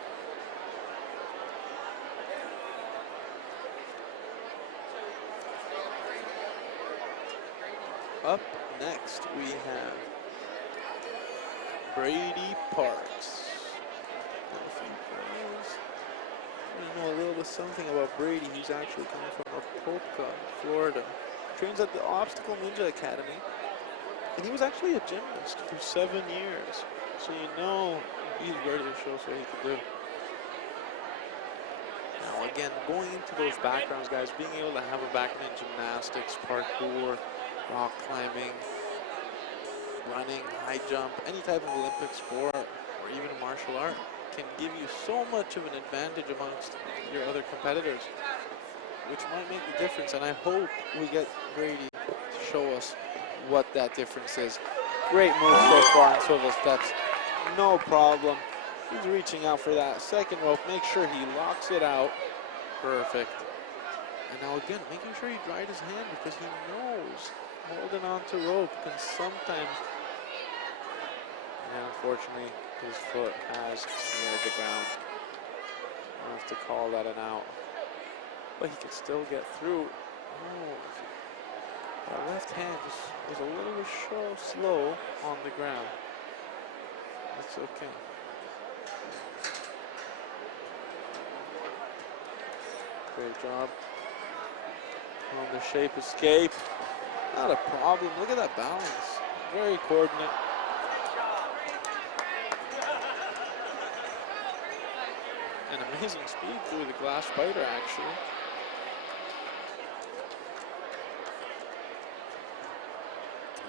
Up next, we have Brady Parkes. If you know a little bit something about Brady, he's actually coming from Apopka, Florida. Trains at the Obstacle Ninja Academy, and he was actually a gymnast for 7 years. So you know he's ready to show us what he can do. Now again, going into those backgrounds, guys, being able to have a background in gymnastics, parkour, rock climbing, running, high jump, any type of Olympic sport, or even a martial art, can give you so much of an advantage amongst your other competitors, which might make the difference, and I hope we get Brady to show us what that difference is. Great move so far on swivel steps, no problem. He's reaching out for that second rope, make sure he locks it out. Perfect. And now again, making sure he dried his hand because he knows holding on to rope can sometimes, and unfortunately, his foot has smeared the ground. I'll have to call that an out. But he can still get through. Oh, that left hand just was a little bit slow on the ground. That's okay. Great job on the shape escape. Not a problem. Look at that balance. Very coordinate. And amazing speed through the glass spider, actually.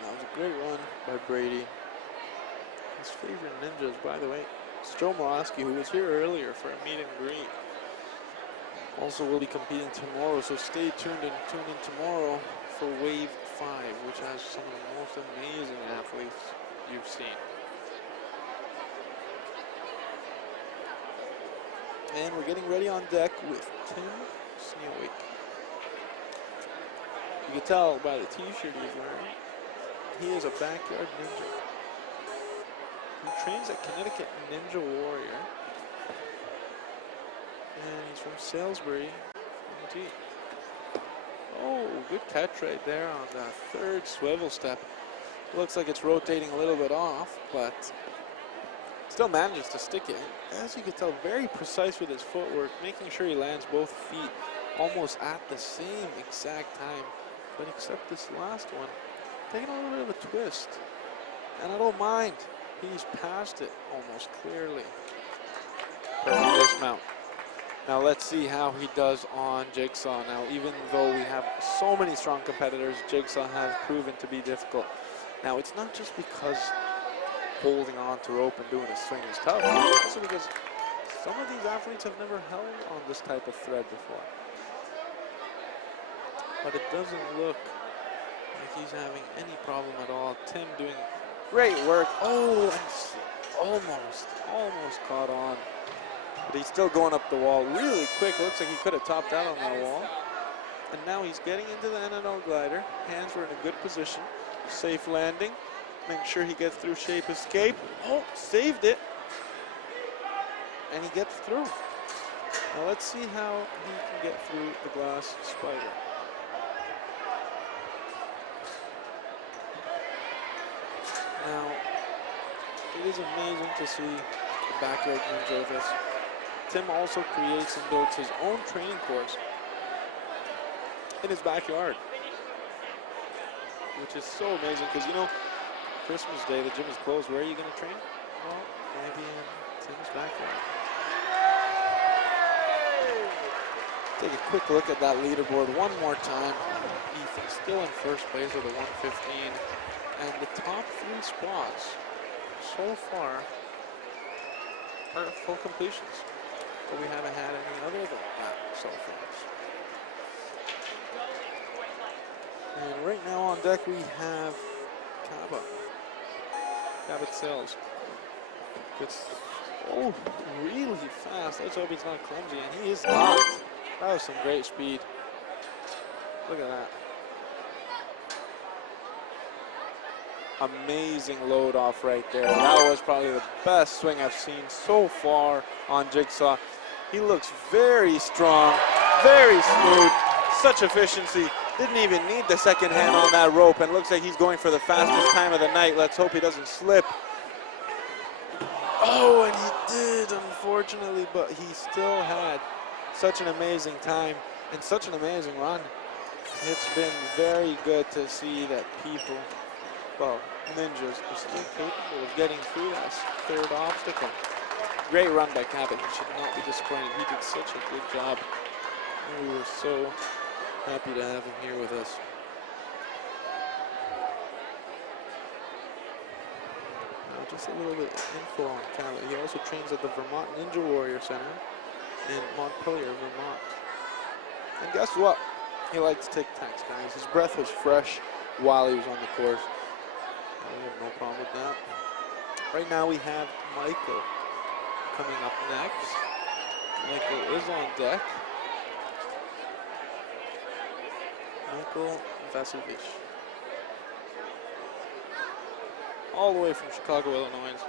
That was a great run by Brady. His favorite ninjas, by the way, is Joe Morosky, who was here earlier for a meet and greet. Also will be competing tomorrow, so stay tuned and tune in tomorrow for Wave 5, which has some of the most amazing athletes you've seen. And we're getting ready on deck with Tim Sneewick. You can tell by the t-shirt he's wearing, he is a backyard ninja who trains at Connecticut Ninja Warrior. And he's from Salisbury. Indeed. Oh, good catch right there on the third swivel step. Looks like it's rotating a little bit off, but still manages to stick it. As you can tell, very precise with his footwork, making sure he lands both feet almost at the same exact time. But except this last one, taking a little bit of a twist. And I don't mind. He's past it almost clearly. Perfect dismount. Now let's see how he does on Jigsaw. Now, even though we have so many strong competitors, Jigsaw has proven to be difficult. Now, it's not just because holding on to rope and doing a swing is tough, it's also because some of these athletes have never held on this type of thread before. But it doesn't look like he's having any problem at all. Tim doing great work. Oh, and almost caught on. But he's still going up the wall really quick. Looks like he could have topped out on that wall. And now he's getting into the NNL glider. Hands were in a good position. Safe landing. Make sure he gets through shape escape. Oh, saved it. And he gets through. Now let's see how he can get through the glass spider. Now, it is amazing to see the backyard ninja of this. Tim also creates and builds his own training course in his backyard, which is so amazing because, you know, Christmas Day, the gym is closed. Where are you going to train? Well, maybe in Tim's backyard. Take a quick look at that leaderboard one more time. Ethan still in first place with a 115. And the top 3 spots so far are full completions. But we haven't had any other than that so far. And right now on deck we have Cabbage Sales. It's really fast. Let's hope he's not clumsy, and he is not. That was some great speed. Look at that. Amazing load off right there. That was probably the best swing I've seen so far on Jigsaw. He looks very strong, very smooth, such efficiency. Didn't even need the second hand on that rope, and looks like he's going for the fastest time of the night. Let's hope he doesn't slip. Oh, and he did, unfortunately, but he still had such an amazing time and such an amazing run. It's been very good to see that people, well, ninjas are still capable of getting through that third obstacle. Great run by Cabbage. He should not be disappointed. He did such a good job. And we were so happy to have him here with us. Now, just a little bit of info on Cabbage. He also trains at the Vermont Ninja Warrior Center in Montpelier, Vermont. And guess what? He likes Tic Tacs, guys. His breath was fresh while he was on the course. We have no problem with that. Right now we have Michael coming up next. Michael is on deck. Michael Vasevich. All the way from Chicago, Illinois.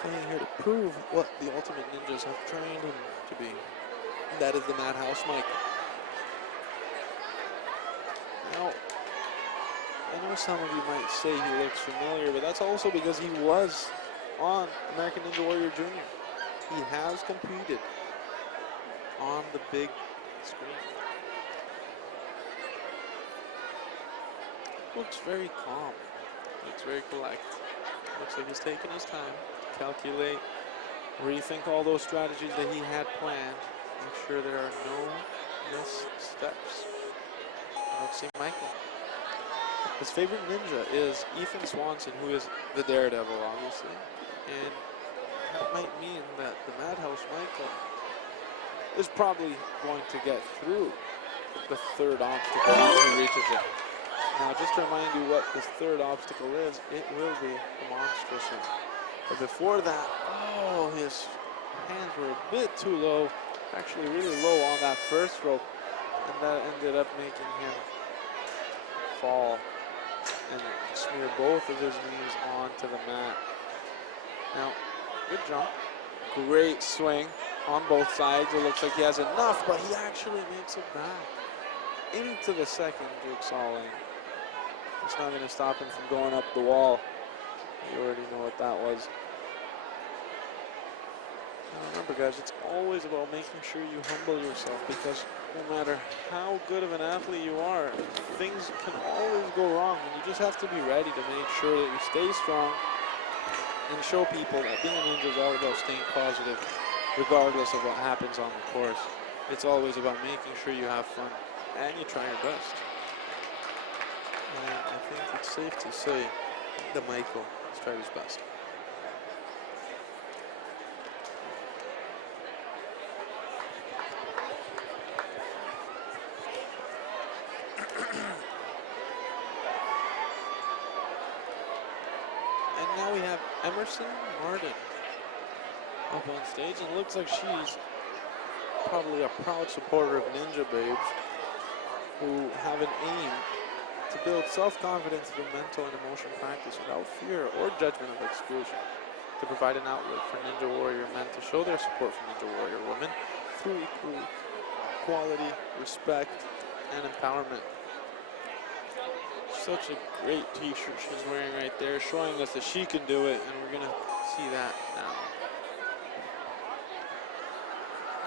Coming here to prove what the Ultimate Ninjas have trained him to be. And that is the Madhouse Michael. Now, I know some of you might say he looks familiar, but that's also because he was on American Ninja Warrior Jr. He has competed on the big screen. Looks very calm. Looks very collect. Looks like he's taking his time to calculate, rethink all those strategies that he had planned. Make sure there are no missteps. Let's see Michael. His favorite ninja is Ethan Swanson, who is the Daredevil, obviously. And that might mean that the Madhouse Michael is probably going to get through the third obstacle once he reaches it. Now, just to remind you what this third obstacle is, it will be a monstrous one. But before that, oh, his hands were a bit too low, actually really low on that first rope, and that ended up making him fall and smear both of his knees onto the mat. Now, good jump, great swing, on both sides. It looks like he has enough, but he actually makes it back into the second jigsaw lane. It's not going to stop him from going up the wall. You already know what that was. Now remember, guys, it's always about making sure you humble yourself, because no matter how good of an athlete you are, things can always go wrong, and you just have to be ready to make sure that you stay strong and show people that being a ninja is all about staying positive regardless of what happens on the course. It's always about making sure you have fun and you try your best. And I think it's safe to say that Michael has tried his best. And now we have Emerson Martin up on stage, and it looks like she's probably a proud supporter of Ninja Babes, who have an aim to build self-confidence through mental and emotion practice without fear or judgment of exclusion, to provide an outlet for Ninja Warrior men to show their support for Ninja Warrior women through equality, respect, and empowerment. Such a great t-shirt she's wearing right there, showing us that she can do it, and we're gonna see that now.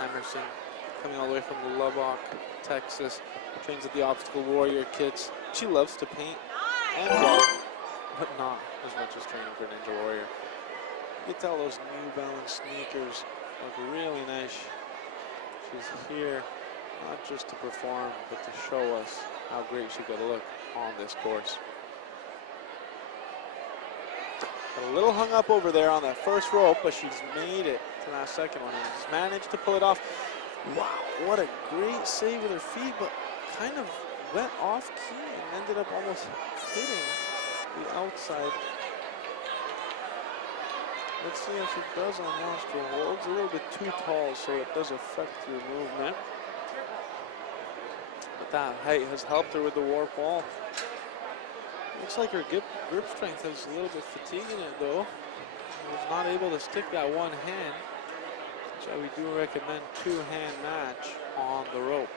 Emerson, coming all the way from Lubbock, Texas, trains at the Obstacle Warrior kits. She loves to paint and draw, but not as much as training for Ninja Warrior. You can tell those New Balance sneakers look really nice. She's here not just to perform, but to show us how great she could look on this course. Got a little hung up over there on that first rope, but she's made it to that second one and has managed to pull it off. Wow, what a great save with her feet, but kind of went off key and ended up almost hitting the outside. Let's see how she does on nostril holds. A little bit too tall, so it does affect your movement. But that height has helped her with the warp wall. Looks like her grip strength is a little bit fatiguing it though. She was not able to stick that one hand. So we do recommend two-hand match on the rope.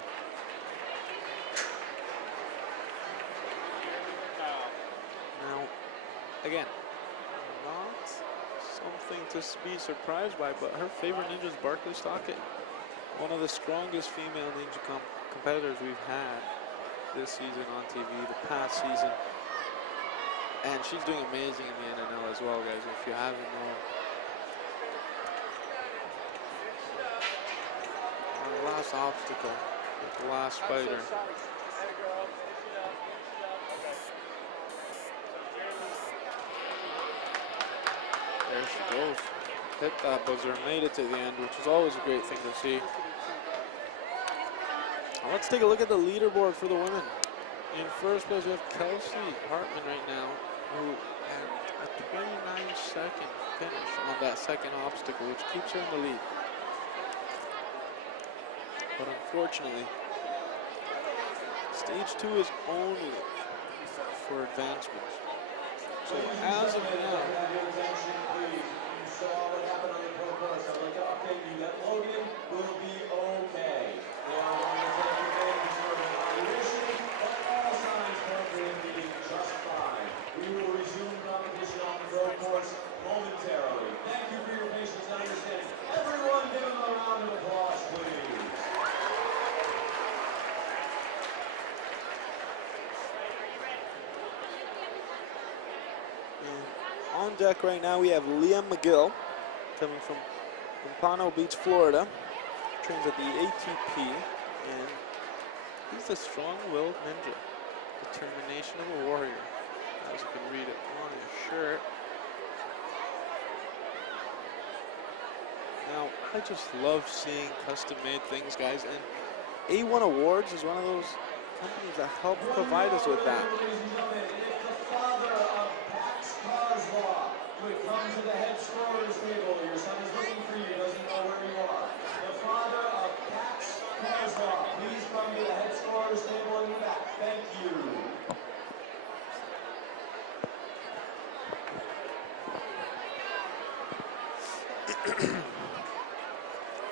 Now, again, not something to be surprised by, but her favorite ninja is Barkley Stockett, one of the strongest female ninja competitors we've had this season on TV, the past season. And she's doing amazing in the NNL as well, guys, if you haven't known. Our last obstacle, the last fighter. There she goes. Hit that buzzer, made it to the end, which is always a great thing to see. Now let's take a look at the leaderboard for the women. In first place, we have Kelsey Hartman right now, who had a 29-second finish on that second obstacle, which keeps her in the lead. But unfortunately, stage 2 is only for advancement. So as of now, what happened on the pro course. I'd like to update you that Logan will be okay. They are going to take advantage of an evaluation, but all signs point to him being just fine. We will resume competition on the pro course momentarily. Thank you for your patience and understanding. Everyone give him a round of applause, please. on deck right now we have Liam McGill, coming from Pompano Beach, Florida. Trains at the ATP, and he's a strong-willed ninja. Determination of a warrior, as you can read it on his shirt. Now, I just love seeing custom-made things, guys, and A1 Awards is one of those companies that help provide us with that. Come to the head scorer's table. Your son is looking for you, doesn't know where you are. The father of Pax Kozlov. Please come to the head scorer's table in the back. Thank you.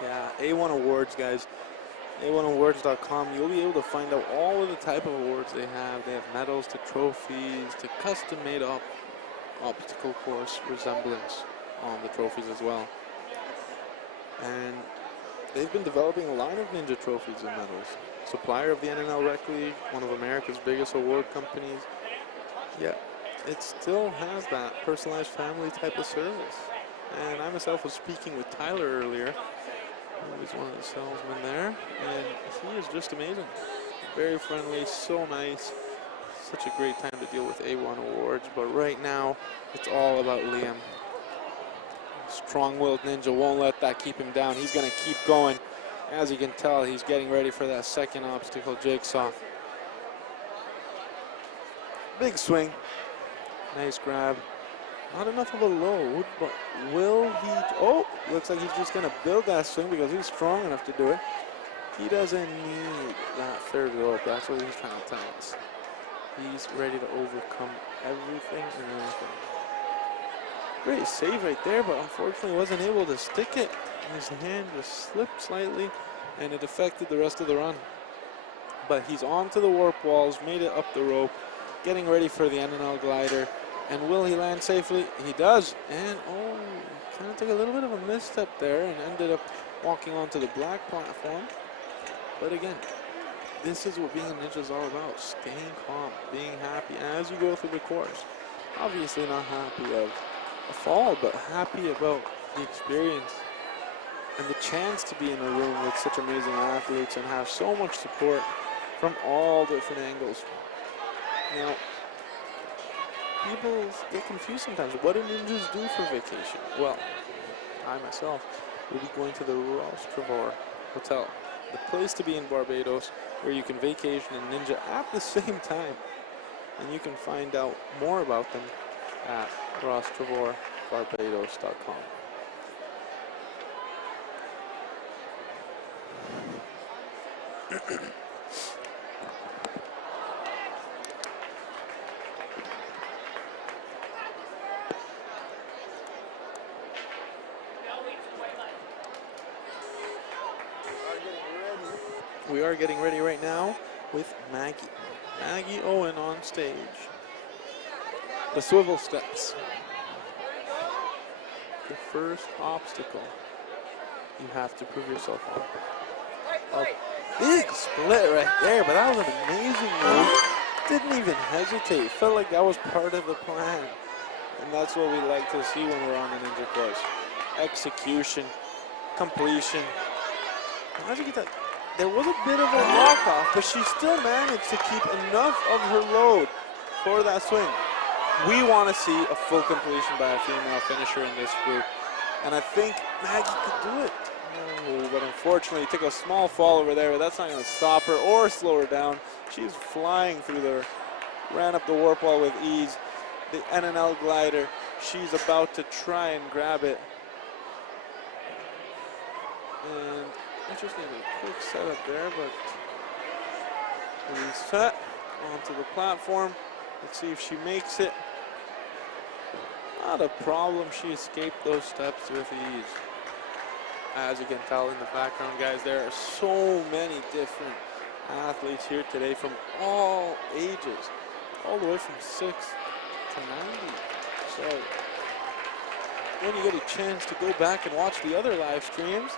Yeah, A1 Awards, guys. A1awards.com. You'll be able to find out all of the type of awards they have. They have medals to trophies to custom-made obstacle course resemblance on the trophies as well. And they've been developing a line of Ninja trophies and medals. Supplier of the NNL Rec League, one of America's biggest award companies. Yeah, it still has that personalized family type of service. And I myself was speaking with Tyler earlier, who is one of the salesmen there, and he is just amazing. Very friendly, so nice. Such a great time to deal with A1 Awards, but right now, it's all about Liam. Strong-willed ninja won't let that keep him down. He's gonna keep going. As you can tell, he's getting ready for that second obstacle jigsaw. Big swing. Nice grab. Not enough of a load, but will he? Oh, looks like he's just gonna build that swing because he's strong enough to do it. He doesn't need that third rope. That's what he's trying to tell us. He's ready to overcome everything and anything. Great save right there, but unfortunately wasn't able to stick it. His hand just slipped slightly, and it affected the rest of the run. But he's onto the warp walls, made it up the rope, getting ready for the NNL glider. And will he land safely? He does. And oh, kind of took a little bit of a misstep there and ended up walking onto the black platform. But again, this is what being a ninja is all about. Staying calm, being happy as you go through the course. Obviously not happy of a fall, but happy about the experience and the chance to be in a room with such amazing athletes and have so much support from all different angles. Now, people get confused sometimes. What do ninjas do for vacation? Well, I myself will be going to the Ross Trevor Hotel, the place to be in Barbados, where you can vacation and ninja at the same time. And you can find out more about them at rosstrevorbarbados.com. We are getting ready right now with Maggie Owen on stage. The swivel steps. The first obstacle you have to prove yourself on. A big split right there, but that was an amazing move. Didn't even hesitate. Felt like that was part of the plan. And that's what we like to see when we're on a ninja course. Execution, completion. How'd you get that? There was a bit of a walk-off, but she still managed to keep enough of her load for that swing. We want to see a full completion by a female finisher in this group, and I think Maggie could do it. Oh, but unfortunately, took a small fall over there, but that's not going to stop her or slow her down. She's flying through there, ran up the warp wall with ease. The NNL glider, she's about to try and grab it. And interesting, a quick setup there, but reset onto the platform. Let's see if she makes it. Not a problem. She escaped those steps with ease. As you can tell in the background, guys, there are so many different athletes here today from all ages, all the way from 6 to 90. So when you get a chance to go back and watch the other live streams,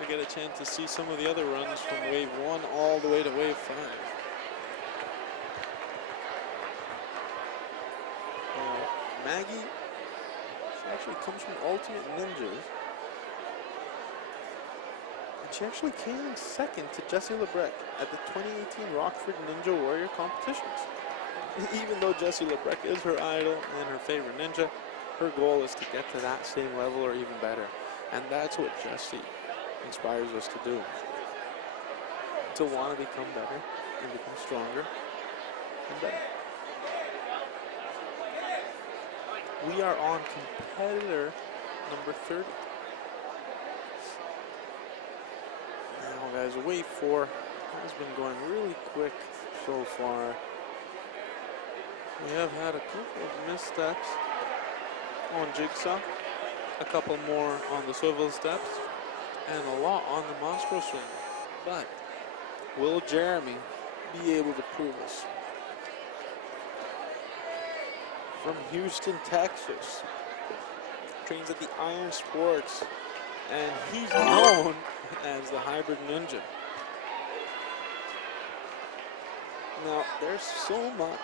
we get a chance to see some of the other runs from wave 1 all the way to wave 5. Maggie, she actually comes from Ultimate Ninjas. And she actually came in second to Jessie Lebrecq at the 2018 Rockford Ninja Warrior competitions. Even though Jessie Lebrecq is her idol and her favorite ninja, her goal is to get to that same level or even better. And that's what Jessie inspires us to do. To want to become better and become stronger and better. We are on competitor number 30. Now guys, wave 4 has been going really quick so far. We have had a couple of missteps on jigsaw, a couple more on the swivel steps, and a lot on the monstro swing. But will Jeremy be able to prove us? From Houston, Texas, trains at the Iron Sports, and he's known as the hybrid ninja. Now, there's so much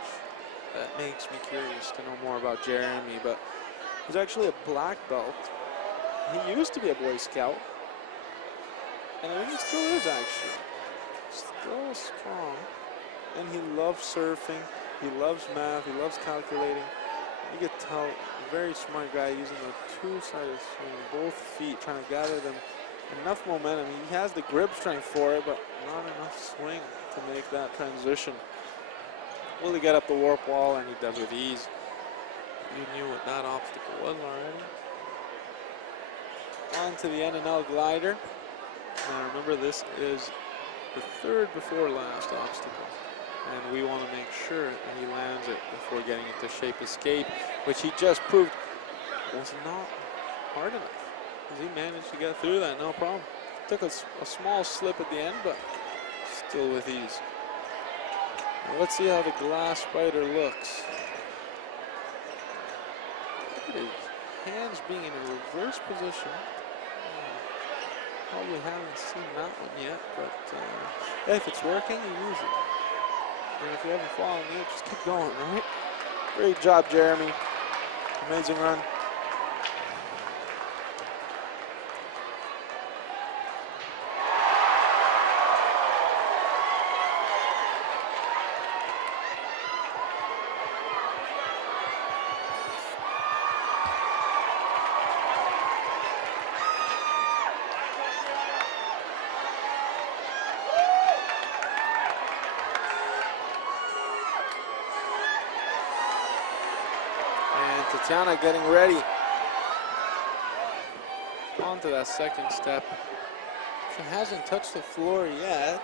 that makes me curious to know more about Jeremy, but he's actually a black belt. He used to be a Boy Scout, and I think he still is actually. Still strong, and he loves surfing, he loves math, he loves calculating. You could tell, a very smart guy using the two-sided swing, both feet, trying to gather them enough momentum. He has the grip strength for it, but not enough swing to make that transition. Will he get up the warp wall? And he does with ease. You knew what that obstacle was already. On to the NNL glider. Now remember, this is the third before last obstacle, and we want to make sure that he lands it before getting into shape escape, which he just proved was not hard enough. He managed to get through that, no problem. Took a small slip at the end, but still with ease. Now let's see how the glass spider looks. Look at his hands being in a reverse position. Probably haven't seen that one yet, but if it's working, you use it. And if you haven't fallen yet, just keep going, right? Great job, Jeremy. Amazing run. Tatiana getting ready onto that second step. She hasn't touched the floor yet.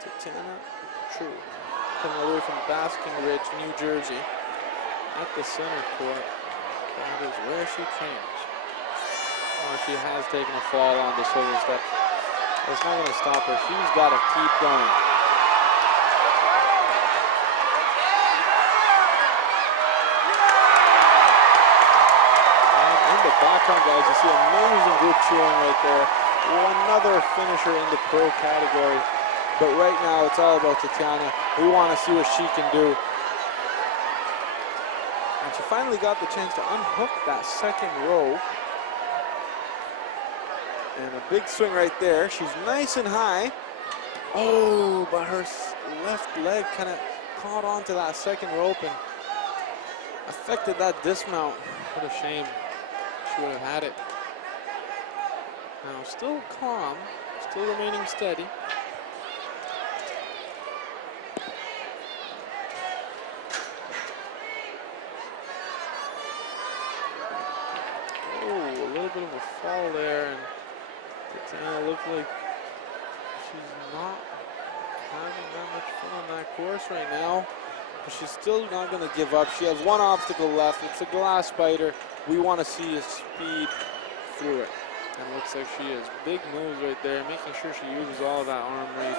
Tatiana True coming away from Basking Ridge, New Jersey, at the center court. That is where she trains. Oh, she has taken a fall on the swivel step. It's not going to stop her. She's got to keep going. Background, guys, you see amazing group cheering right there. Another finisher in the pro category. But right now, it's all about Tatiana. We want to see what she can do. And she finally got the chance to unhook that second rope. And a big swing right there. She's nice and high. Oh, but her left leg kind of caught onto that second rope and affected that dismount. What a shame. She would have had it. Now still calm, still remaining steady. Oh, a little bit of a fall there, and Tatiana looked like she's not having that much fun on that course right now. But she's still not going to give up. She has one obstacle left. It's a glass spider. We want to see a speed through it. And it looks like she has big moves right there, making sure she uses all of that arm reach.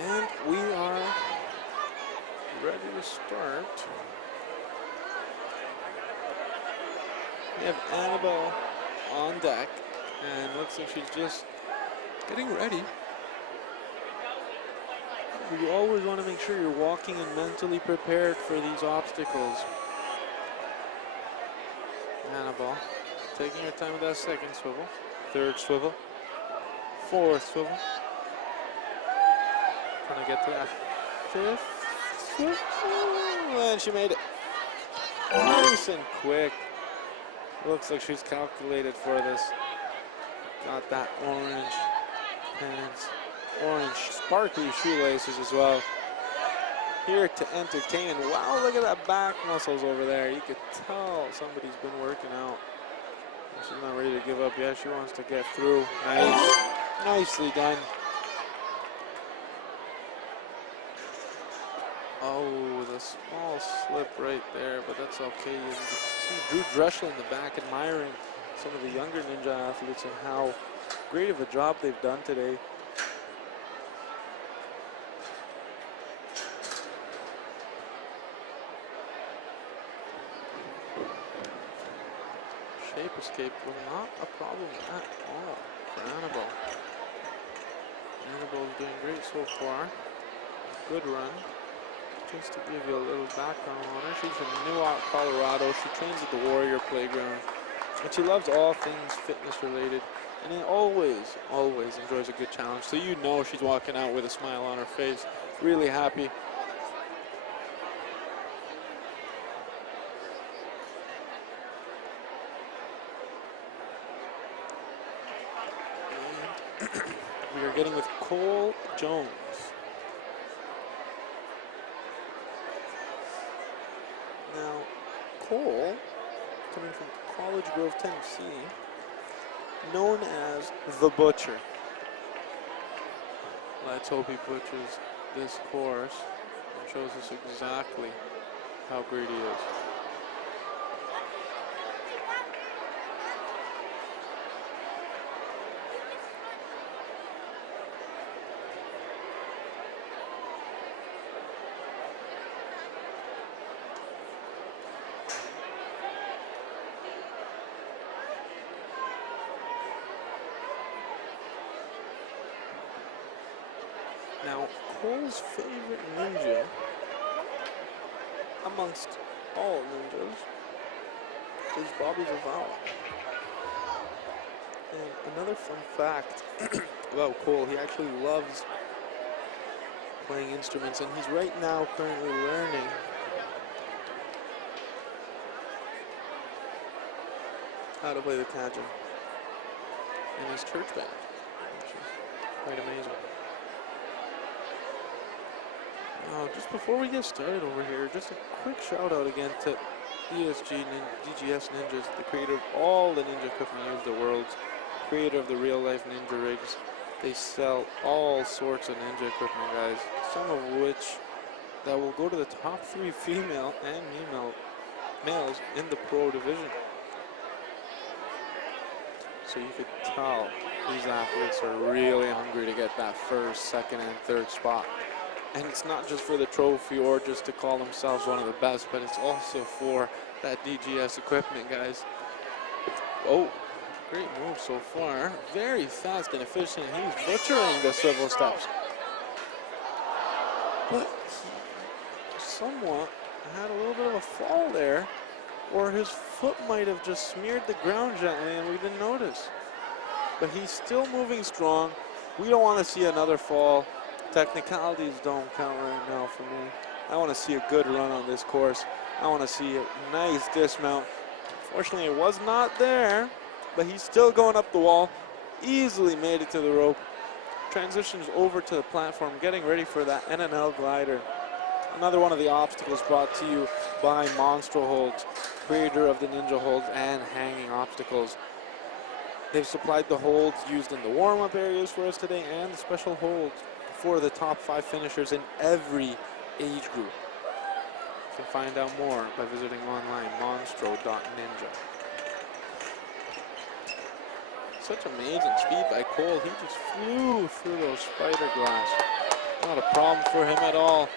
And we are ready to start. We have Annabelle on deck, and looks like she's just getting ready. You always want to make sure you're walking and mentally prepared for these obstacles. Annabelle taking her time with that second swivel, third swivel, fourth swivel. Trying to get to that fifth swivel, and she made it. Nice and quick. Looks like she's calculated for this. Got that orange pants, orange sparkly shoelaces as well. here to entertain. And wow, look at that back muscles over there. You could tell somebody's been working out. She's not ready to give up yet. She wants to get through. Nice. Nicely done. Oh, the small slip right there, but that's okay. You can see Drew Dreschel in the back admiring some of the younger ninja athletes and how great of a job they've done today. Shape escape was not a problem at all for Annabelle. Annabelle's doing great so far. Good run. Just to give you a little background on her, she's from Newark, Colorado. She trains at the Warrior Playground. And she loves all things fitness related. And it always enjoys a good challenge. So you know she's walking out with a smile on her face. Really happy. We are getting with Cole Jones. Now, Cole, coming from College Grove, Tennessee, known as the Butcher. Let's hope he butchers this course and shows us exactly how great he is. Now, Cole's favorite ninja, amongst all ninjas, is Bobby Avila. And another fun fact about Cole, he actually loves playing instruments, and he's right now currently learning how to play the Cabbage in his church band, which is quite amazing. Just before we get started over here, just a quick shout out again to DGS Ninjas, the creator of all the ninja equipment used in the world, creator of the real life ninja rigs. They sell all sorts of ninja equipment, guys, some of which that will go to the top 3 female and males in the pro division. So you could tell these athletes are really hungry to get that first, second, and third spot. And it's not just for the trophy or just to call themselves one of the best, but it's also for that DGS equipment, guys. Oh, great move so far. Very fast and efficient. He's butchering the swivel steps. But he somewhat had a little bit of a fall there, or his foot might have just smeared the ground gently and we didn't notice. But he's still moving strong. We don't want to see another fall. Technicalities don't count right now for me. I want to see a good run on this course. I want to see a nice dismount. Unfortunately, it was not there, but he's still going up the wall. Easily made it to the rope. Transitions over to the platform, getting ready for that NNL glider. Another one of the obstacles brought to you by Monstro Holds, creator of the Ninja Holds and hanging obstacles. They've supplied the holds used in the warm-up areas for us today and the special holds for the top 5 finishers in every age group. You can find out more by visiting online, monstro.ninja. Such amazing speed by Cole. He just flew through those spider glass. Not a problem for him at all.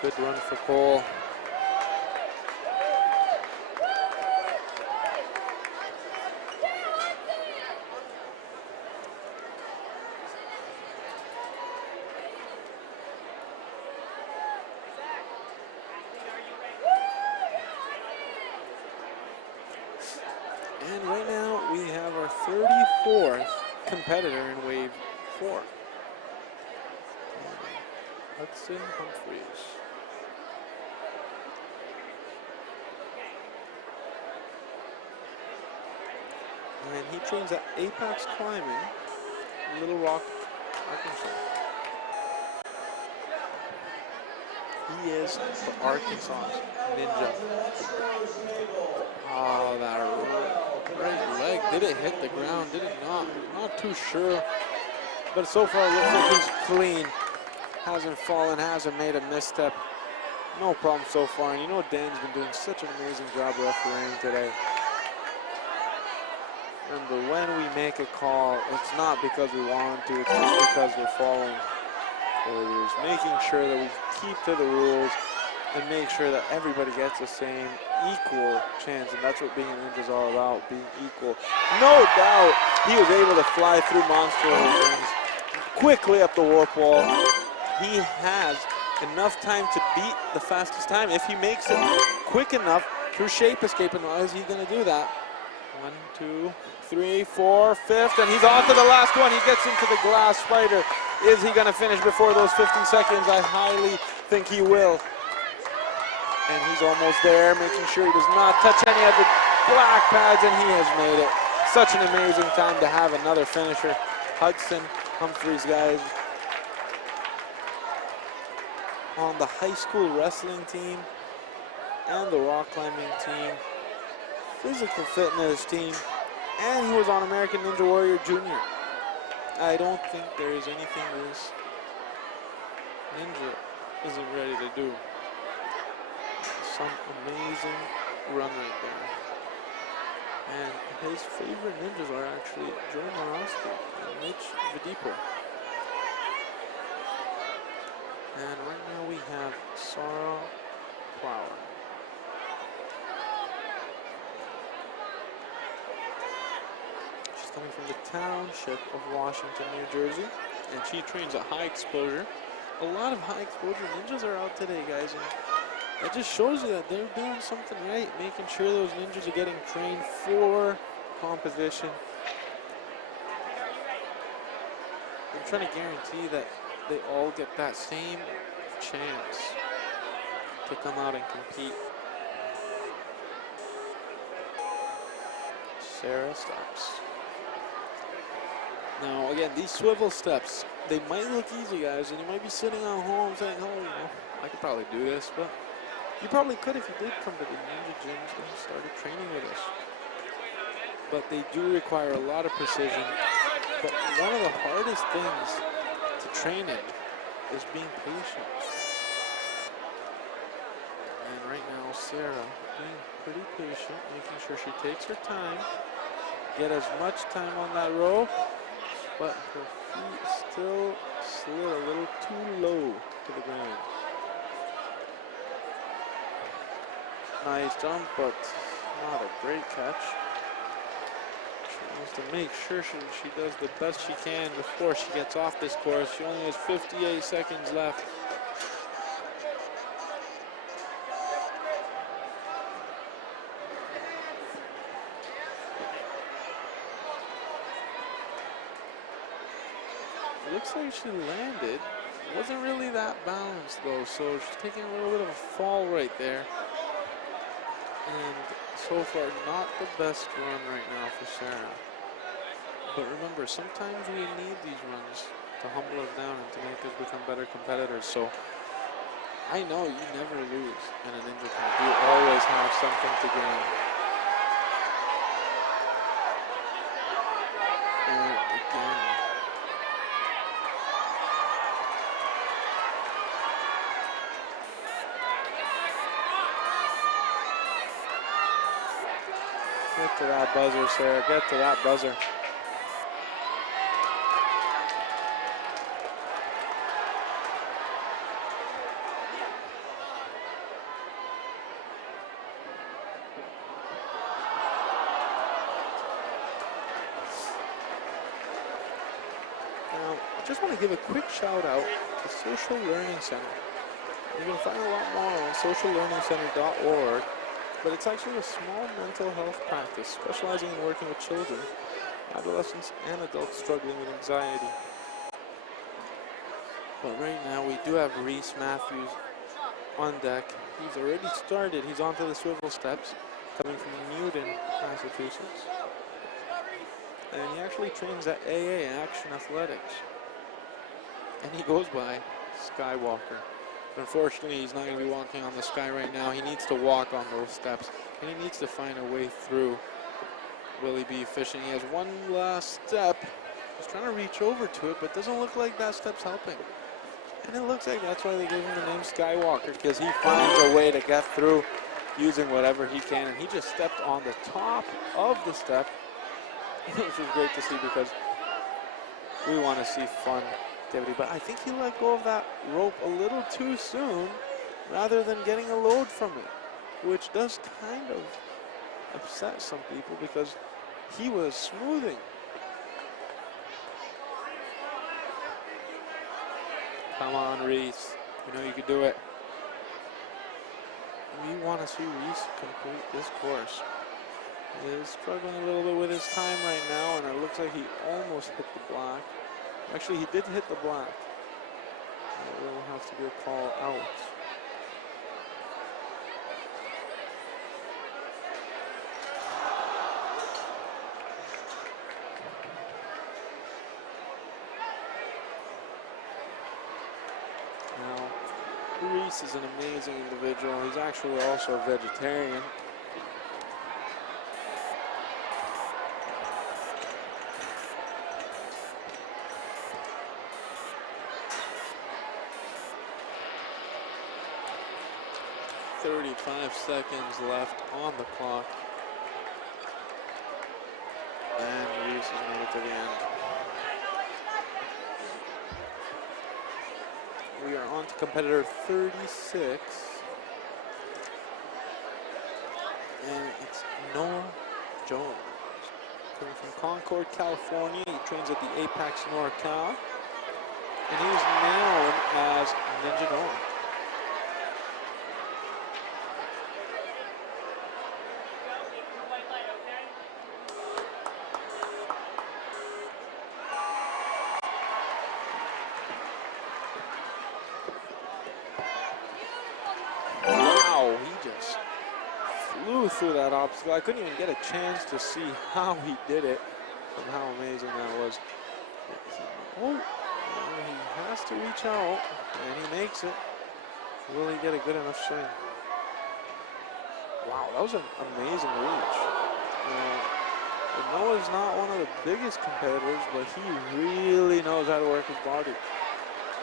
Good run for Cole. And right now we have our 34th competitor in wave 4. Hudson Humphries. And he trains at Apex Climbing, Little Rock, Arkansas. He is the Arkansas Ninja. Oh, that right leg. Did it hit the ground? Did it not? Not too sure. But so far it looks like he's clean. Hasn't fallen, hasn't made a misstep. No problem so far. And you know Dan's been doing such an amazing job refereeing today. Remember, when we make a call, it's not because we want to, it's just because we're following orders, making sure that we keep to the rules and make sure that everybody gets the same equal chance. And that's what being a ninja is all about, being equal. No doubt he was able to fly through monster things quickly up the warp wall. He has enough time to beat the fastest time if he makes it quick enough through shape escape. And how is he going to do that? 1, 2, 3, 4, 5th, and he's on to the last one. He gets into the glass spider. Is he going to finish before those 50 seconds? I highly think he will. And he's almost there, making sure he does not touch any of the black pads, and he has made it. Such an amazing time to have another finisher. Hudson Humphries, guys, on the high school wrestling team and the rock climbing team, physical fitness team, and he was on American Ninja Warrior Junior. I don't think there is anything this ninja isn't ready to do. Some amazing run right there. And his favorite ninjas are actually Joe Morosky and Mitch Vidipo. And right now we have Sarah Plower. She's coming from the township of Washington, New Jersey, and she trains at high exposure. A lot of high exposure ninjas are out today, guys, and that just shows you that they're doing something right, making sure those ninjas are getting trained for competition. I'm trying to guarantee that they all get that same chance to come out and compete. Sarah steps. Now again, these swivel steps, they might look easy, guys, and you might be sitting at home saying, oh, you know, I could probably do this, but you probably could if you did come to the ninja gyms and started training with us. But they do require a lot of precision. But one of the hardest things to train in is being patient. And right now, Sarah being pretty patient, making sure she takes her time, get as much time on that row, but her feet still slid a little too low to the ground. Nice jump, but not a great catch. She wants to make sure she does the best she can before she gets off this course. She only has 58 seconds left. It looks like she landed. It wasn't really that balanced though, so she's taking a little bit of a fall right there. And so far, not the best run right now for Sarah. But remember, sometimes we need these runs to humble us down and to make us become better competitors. So I know you never lose in a ninja camp. You always have something to gain. And again, get to that buzzer, Sarah. Get to that buzzer. Now, I just want to give a quick shout out to Social Learning Center. You can find a lot more on sociallearningcenter.org. But it's actually a small mental health practice specializing in working with children, adolescents, and adults struggling with anxiety. But right now we do have Rhys Matthews on deck. He's already started. He's onto the swivel steps, coming from Newton, Massachusetts. And he actually trains at AA, Action Athletics. And he goes by Skywalker. But unfortunately, he's not going to be walking on the sky right now. He needs to walk on those steps, and he needs to find a way through. Will he be efficient? He has one last step. He's trying to reach over to it, but doesn't look like that step's helping. And it looks like that's why they gave him the name Skywalker, because he finds a way to get through using whatever he can, and he just stepped on the top of the step, which is great to see because we want to see fun activity. But I think he let go of that rope a little too soon rather than getting a load from it, which does kind of upset some people because he was smoothing. Come on, Rhys. You know you can do it. We want to see Rhys complete this course. He is struggling a little bit with his time right now, and it looks like he almost hit the black. Actually, he did hit the black. It will have to be a call out. Rhys is an amazing individual. He's actually also a vegetarian. .35 seconds left on the clock. And Rhys has made it to the end. We are on to competitor 36. And it's Noah Jones. Coming from Concord, California. He trains at the Apex NorCal. And he is known as Ninja Noah. Through that obstacle. I couldn't even get a chance to see how he did it and how amazing that was. Oh, he has to reach out, and he makes it. Will he get a good enough swing? Wow, that was an amazing reach. Noah's not one of the biggest competitors, but he really knows how to work his body.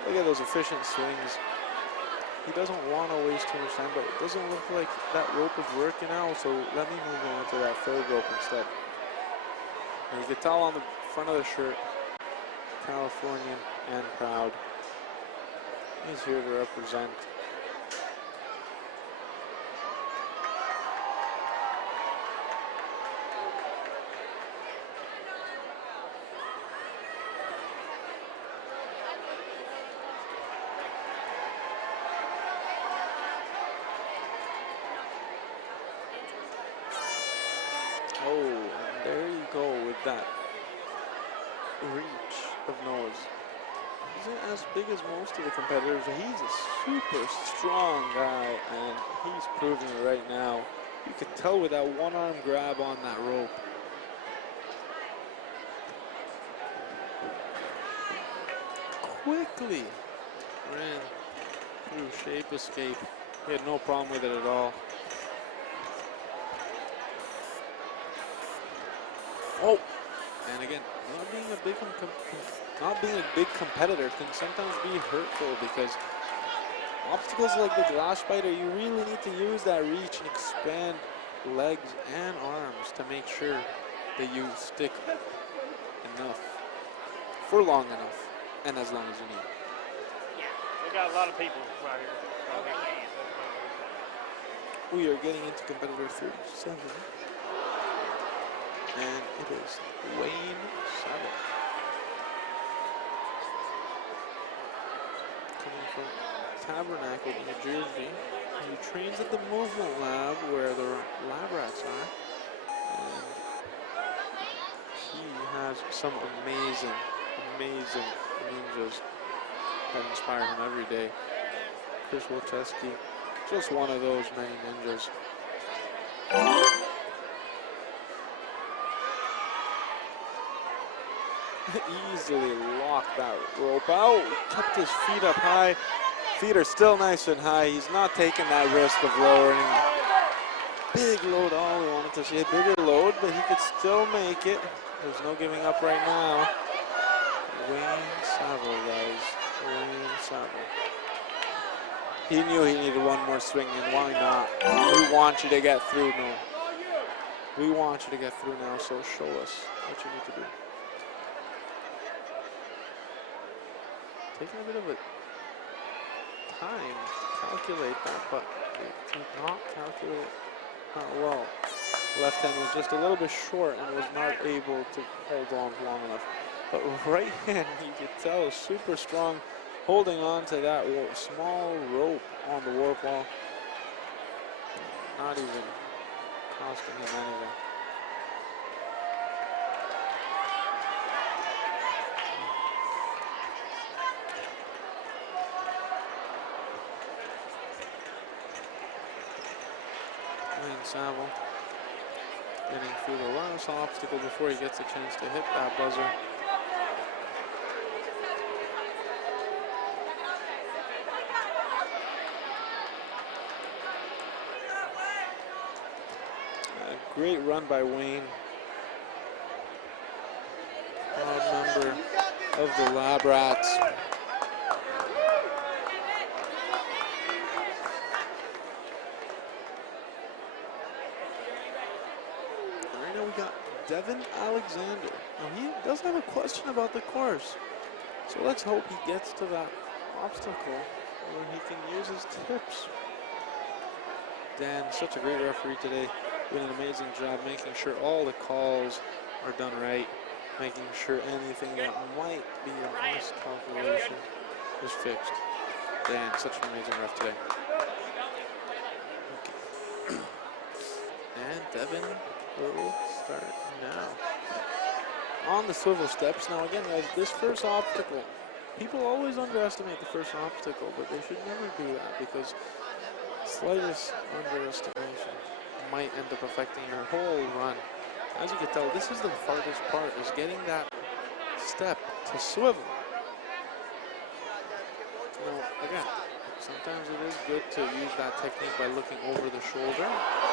Look at those efficient swings. He doesn't want to waste too much time, but it doesn't look like that rope is working out, so let me move on to that third rope instead. And you can tell on the front of the shirt, Californian and proud. He's here to represent. That reach of Noah's isn't as big as most of the competitors. He's a super strong guy, and he's proving it right now. You can tell with that one arm grab on that rope. Quickly ran through shape escape. He had no problem with it at all. Oh, and again, not being a big competitor can sometimes be hurtful because obstacles like the glass spider, you really need to use that reach and expand legs and arms to make sure that you stick enough for long enough and as long as you need. Yeah, we got a lot of people right here. We are getting into competitor 37. And it is Wayne Savage. Coming from Tabernacle, New Jersey. He trains at the Movement Lab where the lab rats are. And he has some amazing ninjas that inspire him every day. Chris Wilczewski, just one of those many ninjas. Easily locked that rope out, kept his feet up high, Feet are still nice and high. He's not taking that risk of lowering. Big load. Oh, we wanted to see a bigger load, but he could still make it. There's no giving up right now. Wayne Saville, guys. Wayne Saville. He knew he needed one more swing, and why not? We want you to get through now. We want you to get through now, so show us what you need to do. Taking a bit of a time to calculate that, but it did not calculate that well. Left hand was just a little bit short and was not able to hold on long enough. But right hand, you could tell, is super strong, holding on to that small rope on the warp wall. Not even costing him anything. Wayne Saville getting through the last obstacle before he gets a chance to hit that buzzer. A great run by Wayne. Proud member of the Lab Rats. Devin Alexander. Now he does have a question about the course. So let's hope he gets to that obstacle where he can use his tips. Dan, such a great referee today, doing an amazing job making sure all the calls are done right, making sure anything that might be a miscalculation is fixed. Dan, such an amazing ref today. Okay. And Devin will start now. On the swivel steps. Now again, guys, this first obstacle, people always underestimate the first obstacle, but they should never do that because slightest underestimation might end up affecting your whole run. As you can tell, this is the hardest part, is getting that step to swivel. Now, again, sometimes it is good to use that technique by looking over the shoulder.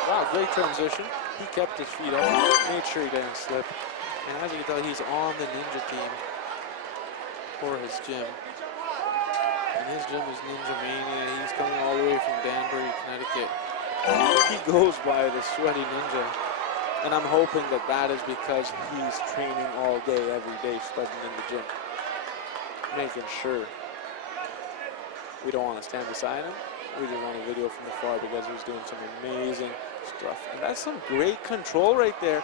Wow, great transition. He kept his feet up, made sure he didn't slip. And as you can tell, he's on the Ninja team for his gym. And his gym is Ninja Mania. He's coming all the way from Danbury, Connecticut. He goes by the Sweaty Ninja. And I'm hoping that that is because he's training all day, every day, sweating in the gym. Making sure we don't want to stand beside him. We just want a video from afar because he's doing some amazing stuff. And that's some great control right there.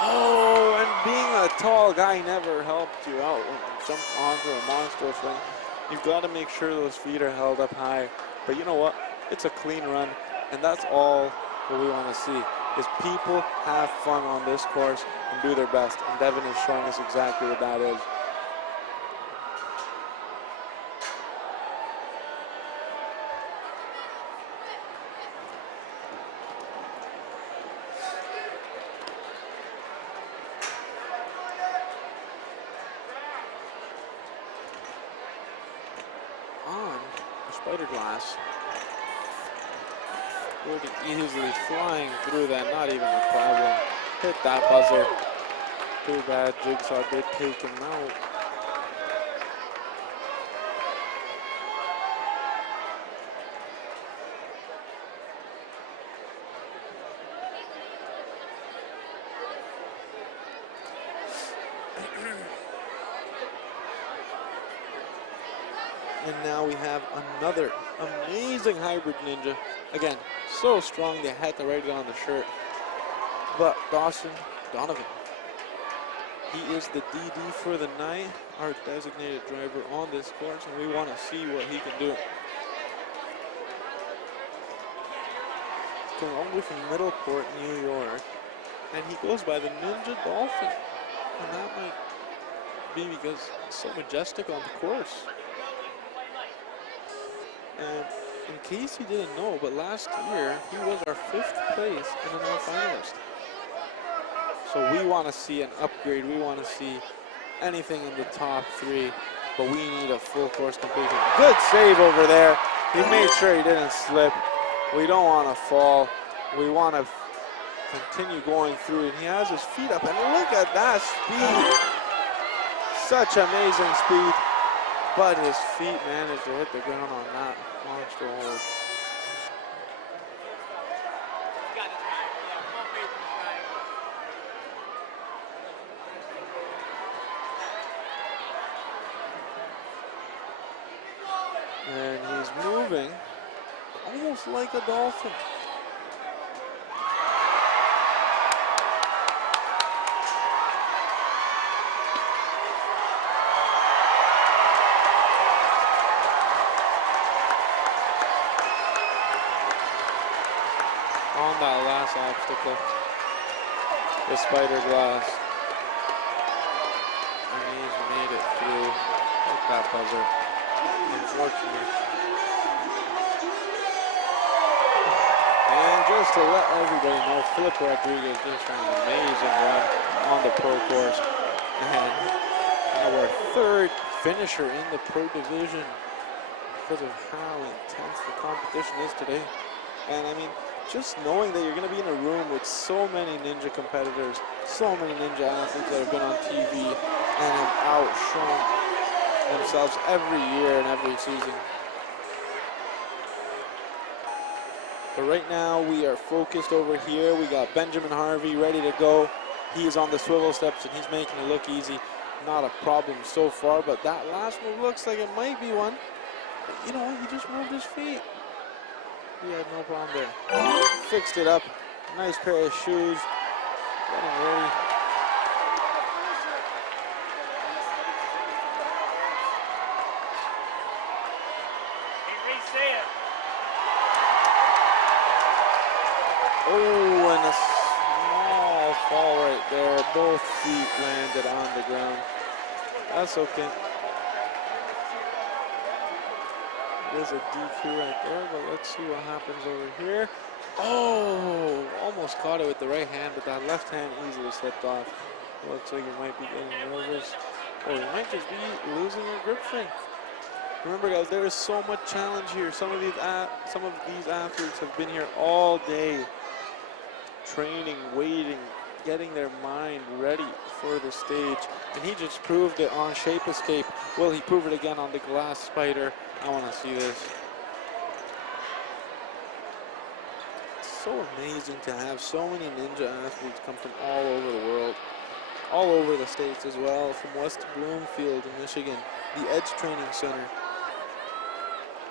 Oh, and being a tall guy never helped you out when you jump onto a monster thing. You've got to make sure those feet are held up high. But you know what? It's a clean run, and that's all what we want to see, is people have fun on this course and do their best. And Devin is showing us exactly what that is. Easily flying through that, not even a problem. Hit that buzzer. Too bad Jigsaw did take him out. And now we have another amazing hybrid ninja. Again, so strong they had to write it on the shirt. But Donovan, he is the DD for the night, our designated driver on this course, and we want to see what he can do. Going all the way from Middleport, New York, and he goes by the Ninja Dolphin. And that might be because it's so majestic on the course. And in case you didn't know, but last year he was our 5th place NNL finalist. So we want to see an upgrade. We want to see anything in the top 3. but we need a full course completion. Good save over there. He made sure he didn't slip. We don't want to fall. We want to continue going through it. He has his feet up, and look at that speed. Such amazing speed, but his feet managed to hit the ground on that monster hold. And he's moving almost like a dolphin. On that last obstacle, the spider glass. And he's made it through with that buzzer. Unfortunately. And just to let everybody know, Philip Rodriguez just ran an amazing run on the pro course. And our third finisher in the pro division because of how intense the competition is today. And I mean, just knowing that you're going to be in a room with so many ninja competitors, so many ninja athletes that have been on TV and have outshone themselves every year and every season. But right now we are focused over here. We got Benjamin Harvey ready to go. He is on the swivel steps and he's making it look easy. Not a problem so far, but that last move looks like it might be one. But you know what? He just moved his feet. He had no problem there. Fixed it up. Nice pair of shoes. Getting ready. Oh, and a small fall right there. Both feet landed on the ground. That's okay. There's a DQ right there, but let's see what happens over here. Oh, almost caught it with the right hand, but that left hand easily slipped off. Looks like he might be getting nervous, or he might just be losing her grip strength. Remember, guys, there is so much challenge here. Some of these athletes have been here all day, training, waiting, getting their mind ready for the stage, and he just proved it on Shape Escape. Will he prove it again on the glass spider? I want to see this. It's so amazing to have so many ninja athletes come from all over the world, all over the states as well, from West Bloomfield in Michigan, the Edge Training Center.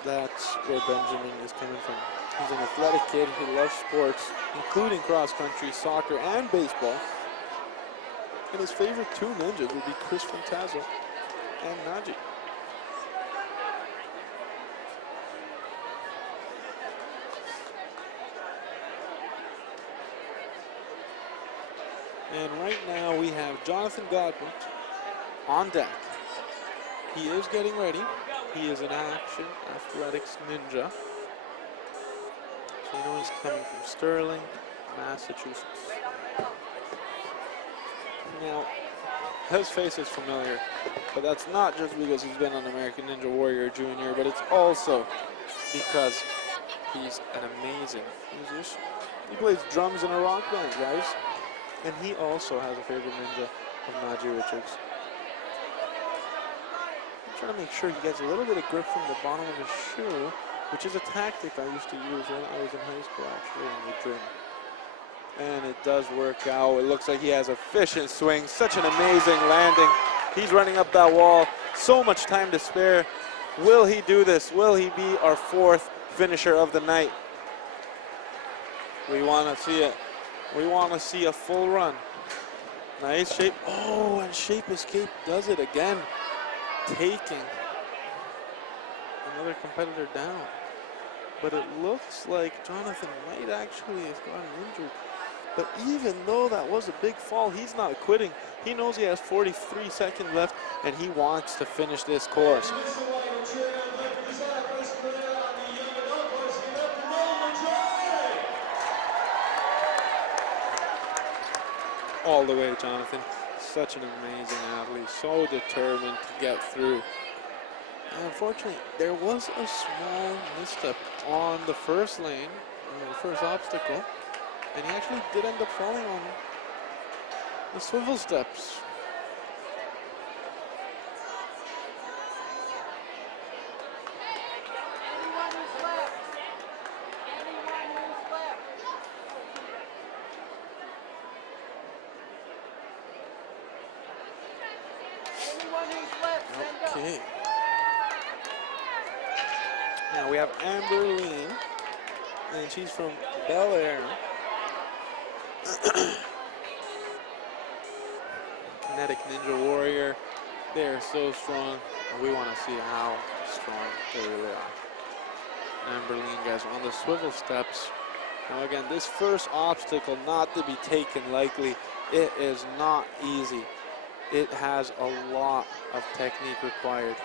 That's where Benjamin is coming from. He's an athletic kid who loves sports, including cross country, soccer, and baseball. And his favorite two ninjas would be Chris Fantazzo and Naji. And right now we have Jonathan Godwin on deck. He is getting ready. He is an action athletics ninja. So you know he's coming from Sterling, Massachusetts. Now, his face is familiar, but that's not just because he's been on American Ninja Warrior Junior, but it's also because he's an amazing musician. He plays drums in a rock band, guys. And he also has a favorite ninja of Najee Richards. I'm trying to make sure he gets a little bit of grip from the bottom of his shoe, which is a tactic I used to use when I was in high school, actually, in the gym. And it does work out. It looks like he has efficient swing. Such an amazing landing. He's running up that wall. So much time to spare. Will he do this? Will he be our fourth finisher of the night? We want to see it. We want to see a full run. Nice shape. Oh, and Shape Escape does it again. Taking another competitor down. But it looks like Jonathan might actually have gotten injured. But even though that was a big fall, he's not quitting. He knows he has 43 seconds left, and he wants to finish this course. All the way, Jonathan. Such an amazing athlete, so determined to get through And unfortunately, there was a small misstep on the first lane, the first obstacle, and he actually did end up falling on the swivel steps. Okay. Now we have Amber Lean, and she's from Bel Air. Kinetic Ninja Warrior. They are so strong, and we want to see how strong they really are. Amber Lean, guys, on the swivel steps. Now again, this first obstacle not to be taken lightly. It is not easy. It has a lot of technique required.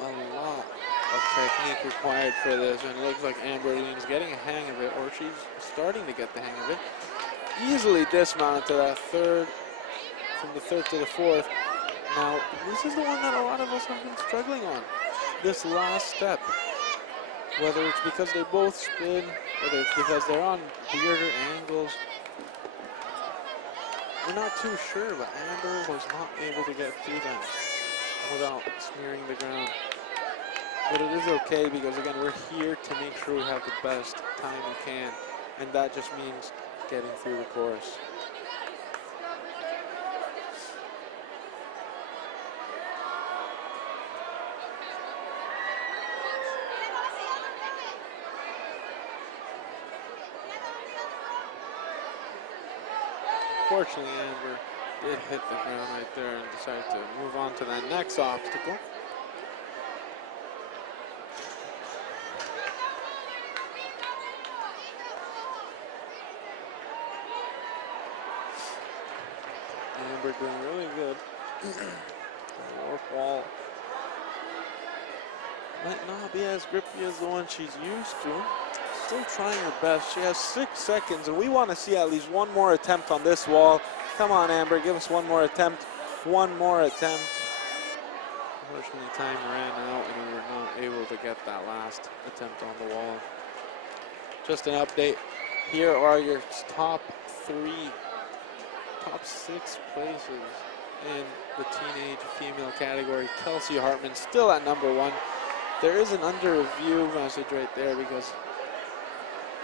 A lot of technique required for this, and it looks like Amber Lean's getting a hang of it, or she's starting to get the hang of it. Easily dismounted to that third, from the third to the fourth. Now, this is the one that a lot of us have been struggling on, this last step. Whether it's because they both spin, whether it's because they're on weirder angles, we're not too sure, but Amber was not able to get through them without smearing the ground. But it is okay, because again, we're here to make sure we have the best time we can, and that just means getting through the course. Fortunately, Amber did hit the ground right there and decided to move on to that next obstacle. Amber doing really good. The warp wall might not be as grippy as the one she's used to. Still trying her best. She has 6 seconds, and we want to see at least one more attempt on this wall. Come on, Amber, give us one more attempt. One more attempt. Unfortunately, time ran out, and we were not able to get that last attempt on the wall. Just an update. Here are your top 6 places in the teenage female category. Kelsey Hartman still at number 1. There is an under review message right there, because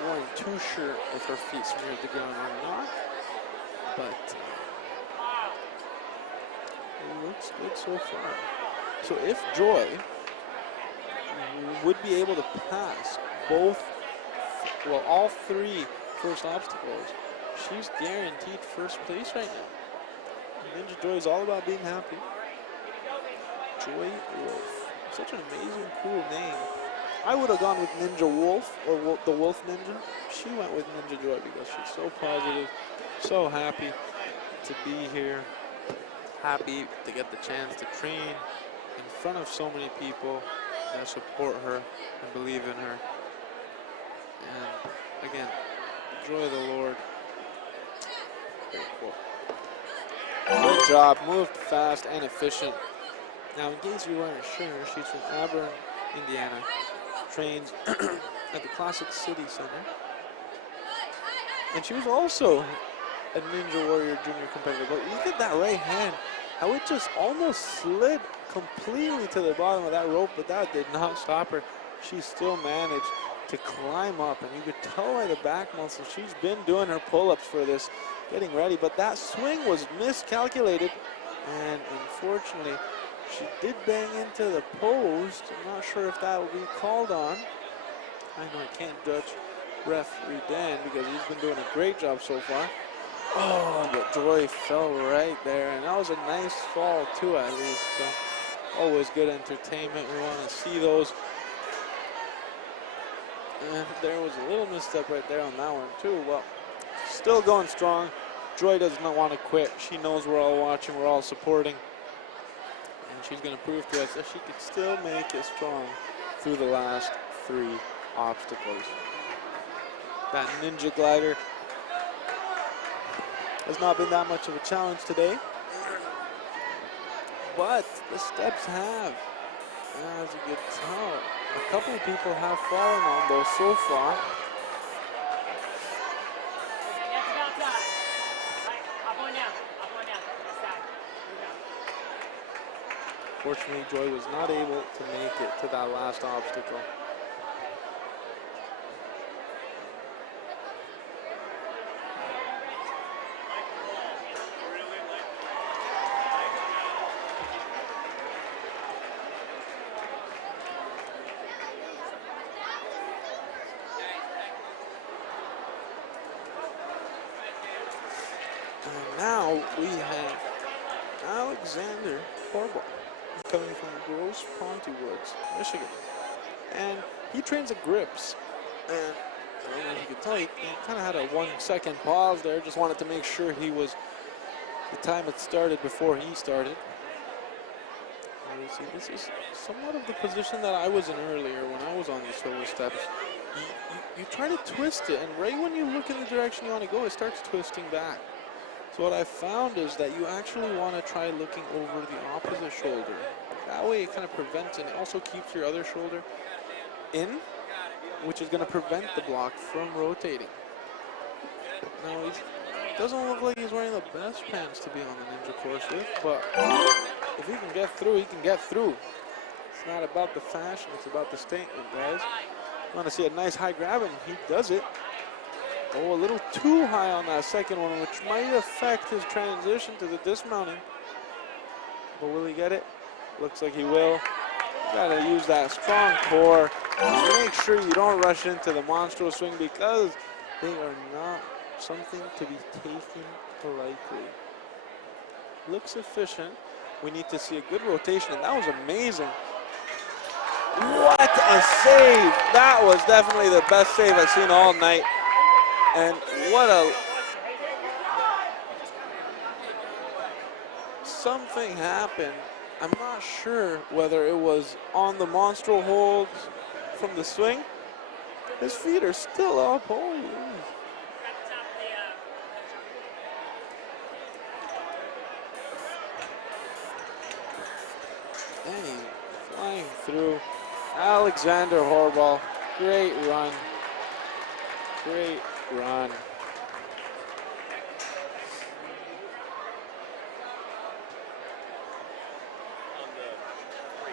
we weren't too sure if her feet smeared the ground or not, but it looks good so far. So if Joy would be able to pass all 3 first obstacles, she's guaranteed first place right now. Ninja Joy is all about being happy. Joy Wolf, such an amazing, cool name. I would have gone with Ninja Wolf, or the Wolf Ninja. She went with Ninja Joy because she's so positive, so happy to be here, happy to get the chance to train in front of so many people that support her and believe in her. And again, enjoy the Lord. Very cool. Good job, moved fast and efficient. Now, in case you weren't sure, she's from Auburn, Indiana. Trains at the Classic City Center. And she was also a Ninja Warrior Junior competitor. But look at that right hand, how it just almost slid completely to the bottom of that rope, but that did not stop her. She still managed to climb up, and you could tell by the back muscle, she's been doing her pull-ups for this, getting ready, but that swing was miscalculated, and unfortunately, she did bang into the post. I'm not sure if that will be called on. I know I can't judge referee Dan because he's been doing a great job so far. Oh, but Joy fell right there, and that was a nice fall too, at least. So always good entertainment. We want to see those. And there was a little misstep right there on that one too. Well, still going strong. Joy does not want to quit. She knows we're all watching, we're all supporting. And she's going to prove to us that she could still make it strong through the last 3 obstacles. That ninja glider has not been that much of a challenge today. but the steps have, as you can tell, a couple of people have fallen on those so far. Fortunately, Joy was not able to make it to that last obstacle. And now we have Alexander Horrible, coming from Grosse Pointe Woods, Michigan. And he trains at Grips. And I don't know if you could tell, he kind of had a 1 second pause there. Just wanted to make sure he was, the time had started before he started. And you see, this is somewhat of the position that I was in earlier when I was on the shoulder steps. You try to twist it, and right when you look in the direction you want to go, it starts twisting back. So what I found is that you actually want to try looking over the opposite shoulder. That way it kind of prevents, and it also keeps your other shoulder in, which is going to prevent the block from rotating. Now he doesn't look like he's wearing the best pants to be on the ninja course with, but if he can get through, he can get through. It's not about the fashion, it's about the statement, guys. You want to see a nice high grab, and he does it. Oh, a little too high on that second one, which might affect his transition to the dismounting. But will he get it? Looks like he will. You gotta use that strong core. Make sure you don't rush into the monstrous swing, because they are not something to be taken lightly. Looks efficient. We need to see a good rotation, and that was amazing. What a save! That was definitely the best save I've seen all night. And what a... Something happened. I'm not sure whether it was on the monstral hold from the swing. His feet are still up. Holy. And he's flying through. Alexander Horball, great run. Great run.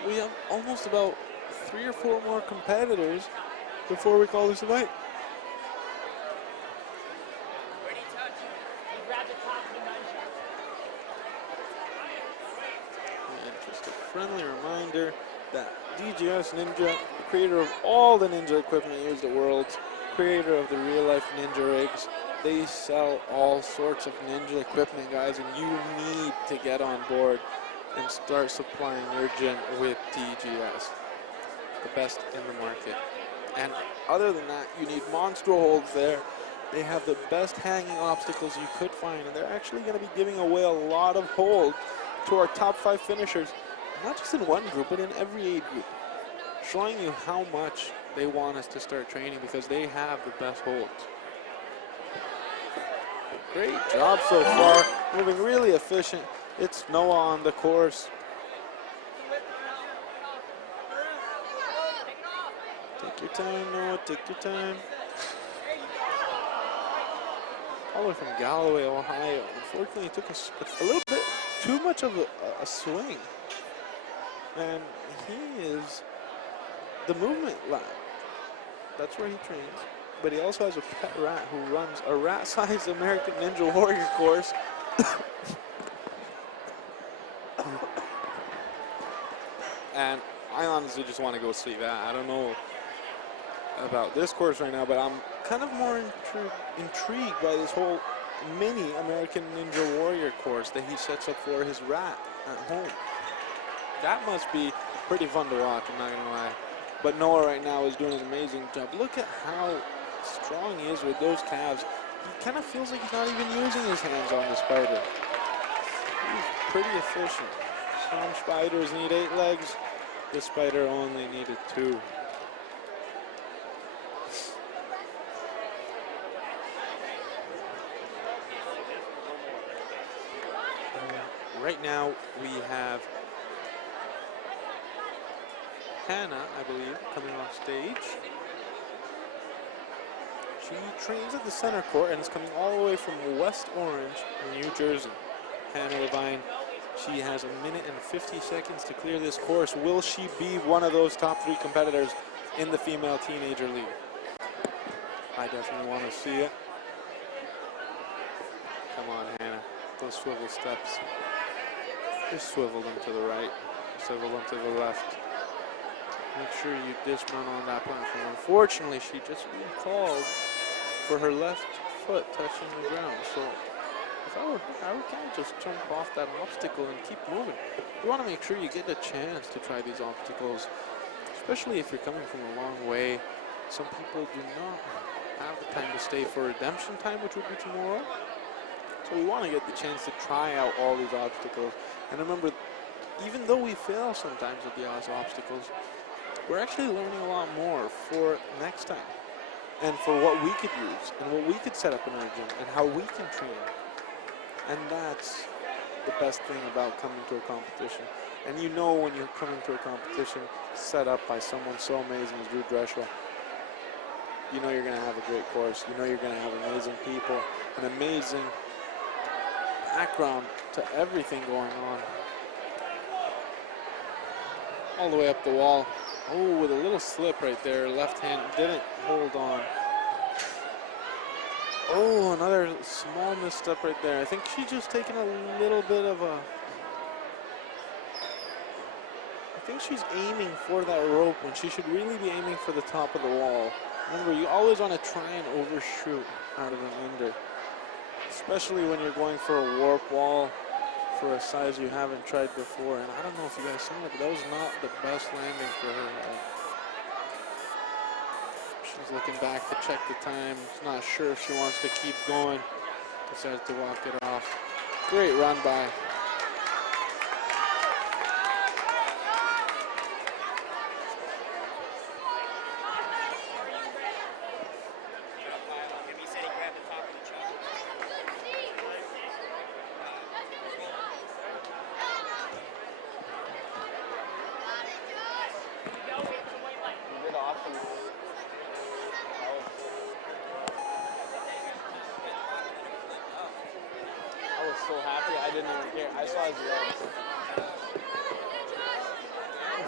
We have almost about 3 or 4 more competitors before we call this a night. And just a friendly reminder that DGS Ninja, the creator of all the ninja equipment used at Worlds, creator of the real-life ninja rigs, they sell all sorts of ninja equipment, guys, and you need to get on board and start supplying your gym with DGS, the best in the market. And other than that, you need monstral holds there. They have the best hanging obstacles you could find, and they're actually going to be giving away a lot of holds to our top 5 finishers, not just in one group, but in every age group, showing you how much they want us to start training, because they have the best holds. Great job so far, moving really efficient. It's Noah on the course. Take your time, Noah, take your time. All the way from Galloway, Ohio. Unfortunately, it took a little bit too much of a swing. And he is the movement lab. That's where he trains. But he also has a pet rat who runs a rat-sized American Ninja Warrior course. And I honestly just want to go see that. I don't know about this course right now, but I'm kind of more intrigued by this whole mini American Ninja Warrior course that he sets up for his rat at home. That must be pretty fun to watch, I'm not going to lie. But Noah right now is doing an amazing job. Look at how strong he is with those calves. He kind of feels like he's not even using his hands on the spider. He's pretty efficient. Some spiders need 8 legs. This spider only needed 2. Right now we have Hannah, I believe, coming off stage. She trains at the center court and is coming all the way from West Orange, New Jersey. Hannah Devine, she has 1 minute and 50 seconds to clear this course. Will she be one of those top 3 competitors in the female teenager league? I definitely want to see it. Come on, Hannah. Those swivel steps. Just swivel them to the right, swivel them to the left. Make sure you dismount on that platform. Unfortunately, she just recalled for her left foot touching the ground. So if I were her, I would kind of just jump off that obstacle and keep moving. You want to make sure you get a chance to try these obstacles, especially if you're coming from a long way. Some people do not have the time to stay for redemption time, which would be tomorrow. So we want to get the chance to try out all these obstacles. And remember, even though we fail sometimes at the obstacles, we're actually learning a lot more for next time, and for what we could use, and what we could set up in our gym, and how we can train. And that's the best thing about coming to a competition. And you know when you're coming to a competition set up by someone so amazing as Drew Dreshel, you know you're going to have a great course. You know you're going to have amazing people, an amazing background to everything going on. All the way up the wall. Oh, with a little slip right there. Left hand didn't hold on. Oh, another small misstep right there. I think she's just taken a little bit of a... I think she's aiming for that rope when she should really be aiming for the top of the wall. Remember, you always want to try and overshoot out of an under, especially when you're going for a warp wall for a size you haven't tried before. And I don't know if you guys saw it, but that was not the best landing for her. She's looking back to check the time. She's not sure if she wants to keep going. Decides to walk it off. Great run by.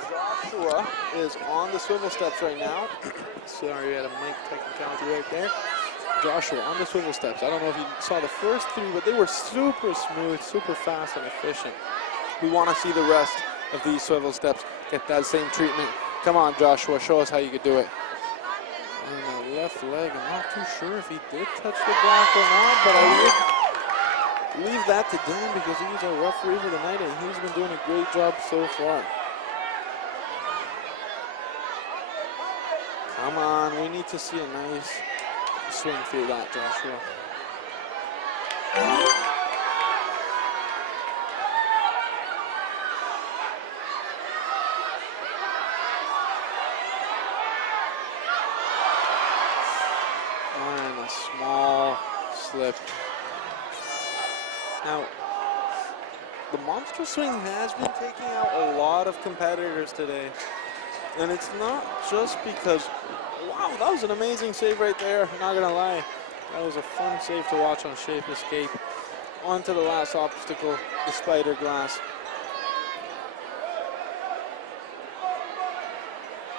Joshua is on the swivel steps right now. Sorry, we had a mic technicality right there. Joshua on the swivel steps. I don't know if you saw the first 3, but they were super smooth, super fast and efficient. We want to see the rest of these swivel steps get that same treatment. Come on, Joshua, show us how you could do it. And the left leg, I'm not too sure if he did touch the block or not, but I would leave that to Dan because he's our referee for the night and he's been doing a great job so far. Come on, we need to see a nice swing through that, Joshua. And a small slip. Now, the monster swing has been taking out a lot of competitors today. And it's not just because, wow, that was an amazing save right there, not gonna lie. That was a fun save to watch on Shape Escape. On to the last obstacle, the spider glass.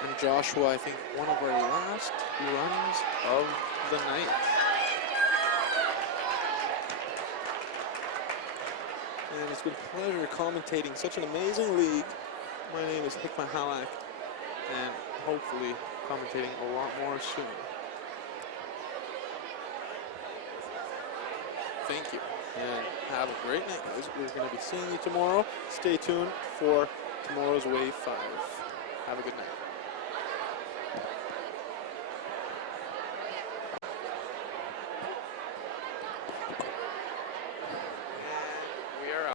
And Joshua, I think, one of our last runs of the night. And it's been a pleasure commentating such an amazing league. My name is Hikma Halak, and hopefully commentating a lot more soon. Thank you, and have a great night, guys. We're going to be seeing you tomorrow. Stay tuned for tomorrow's Wave 5. Have a good night.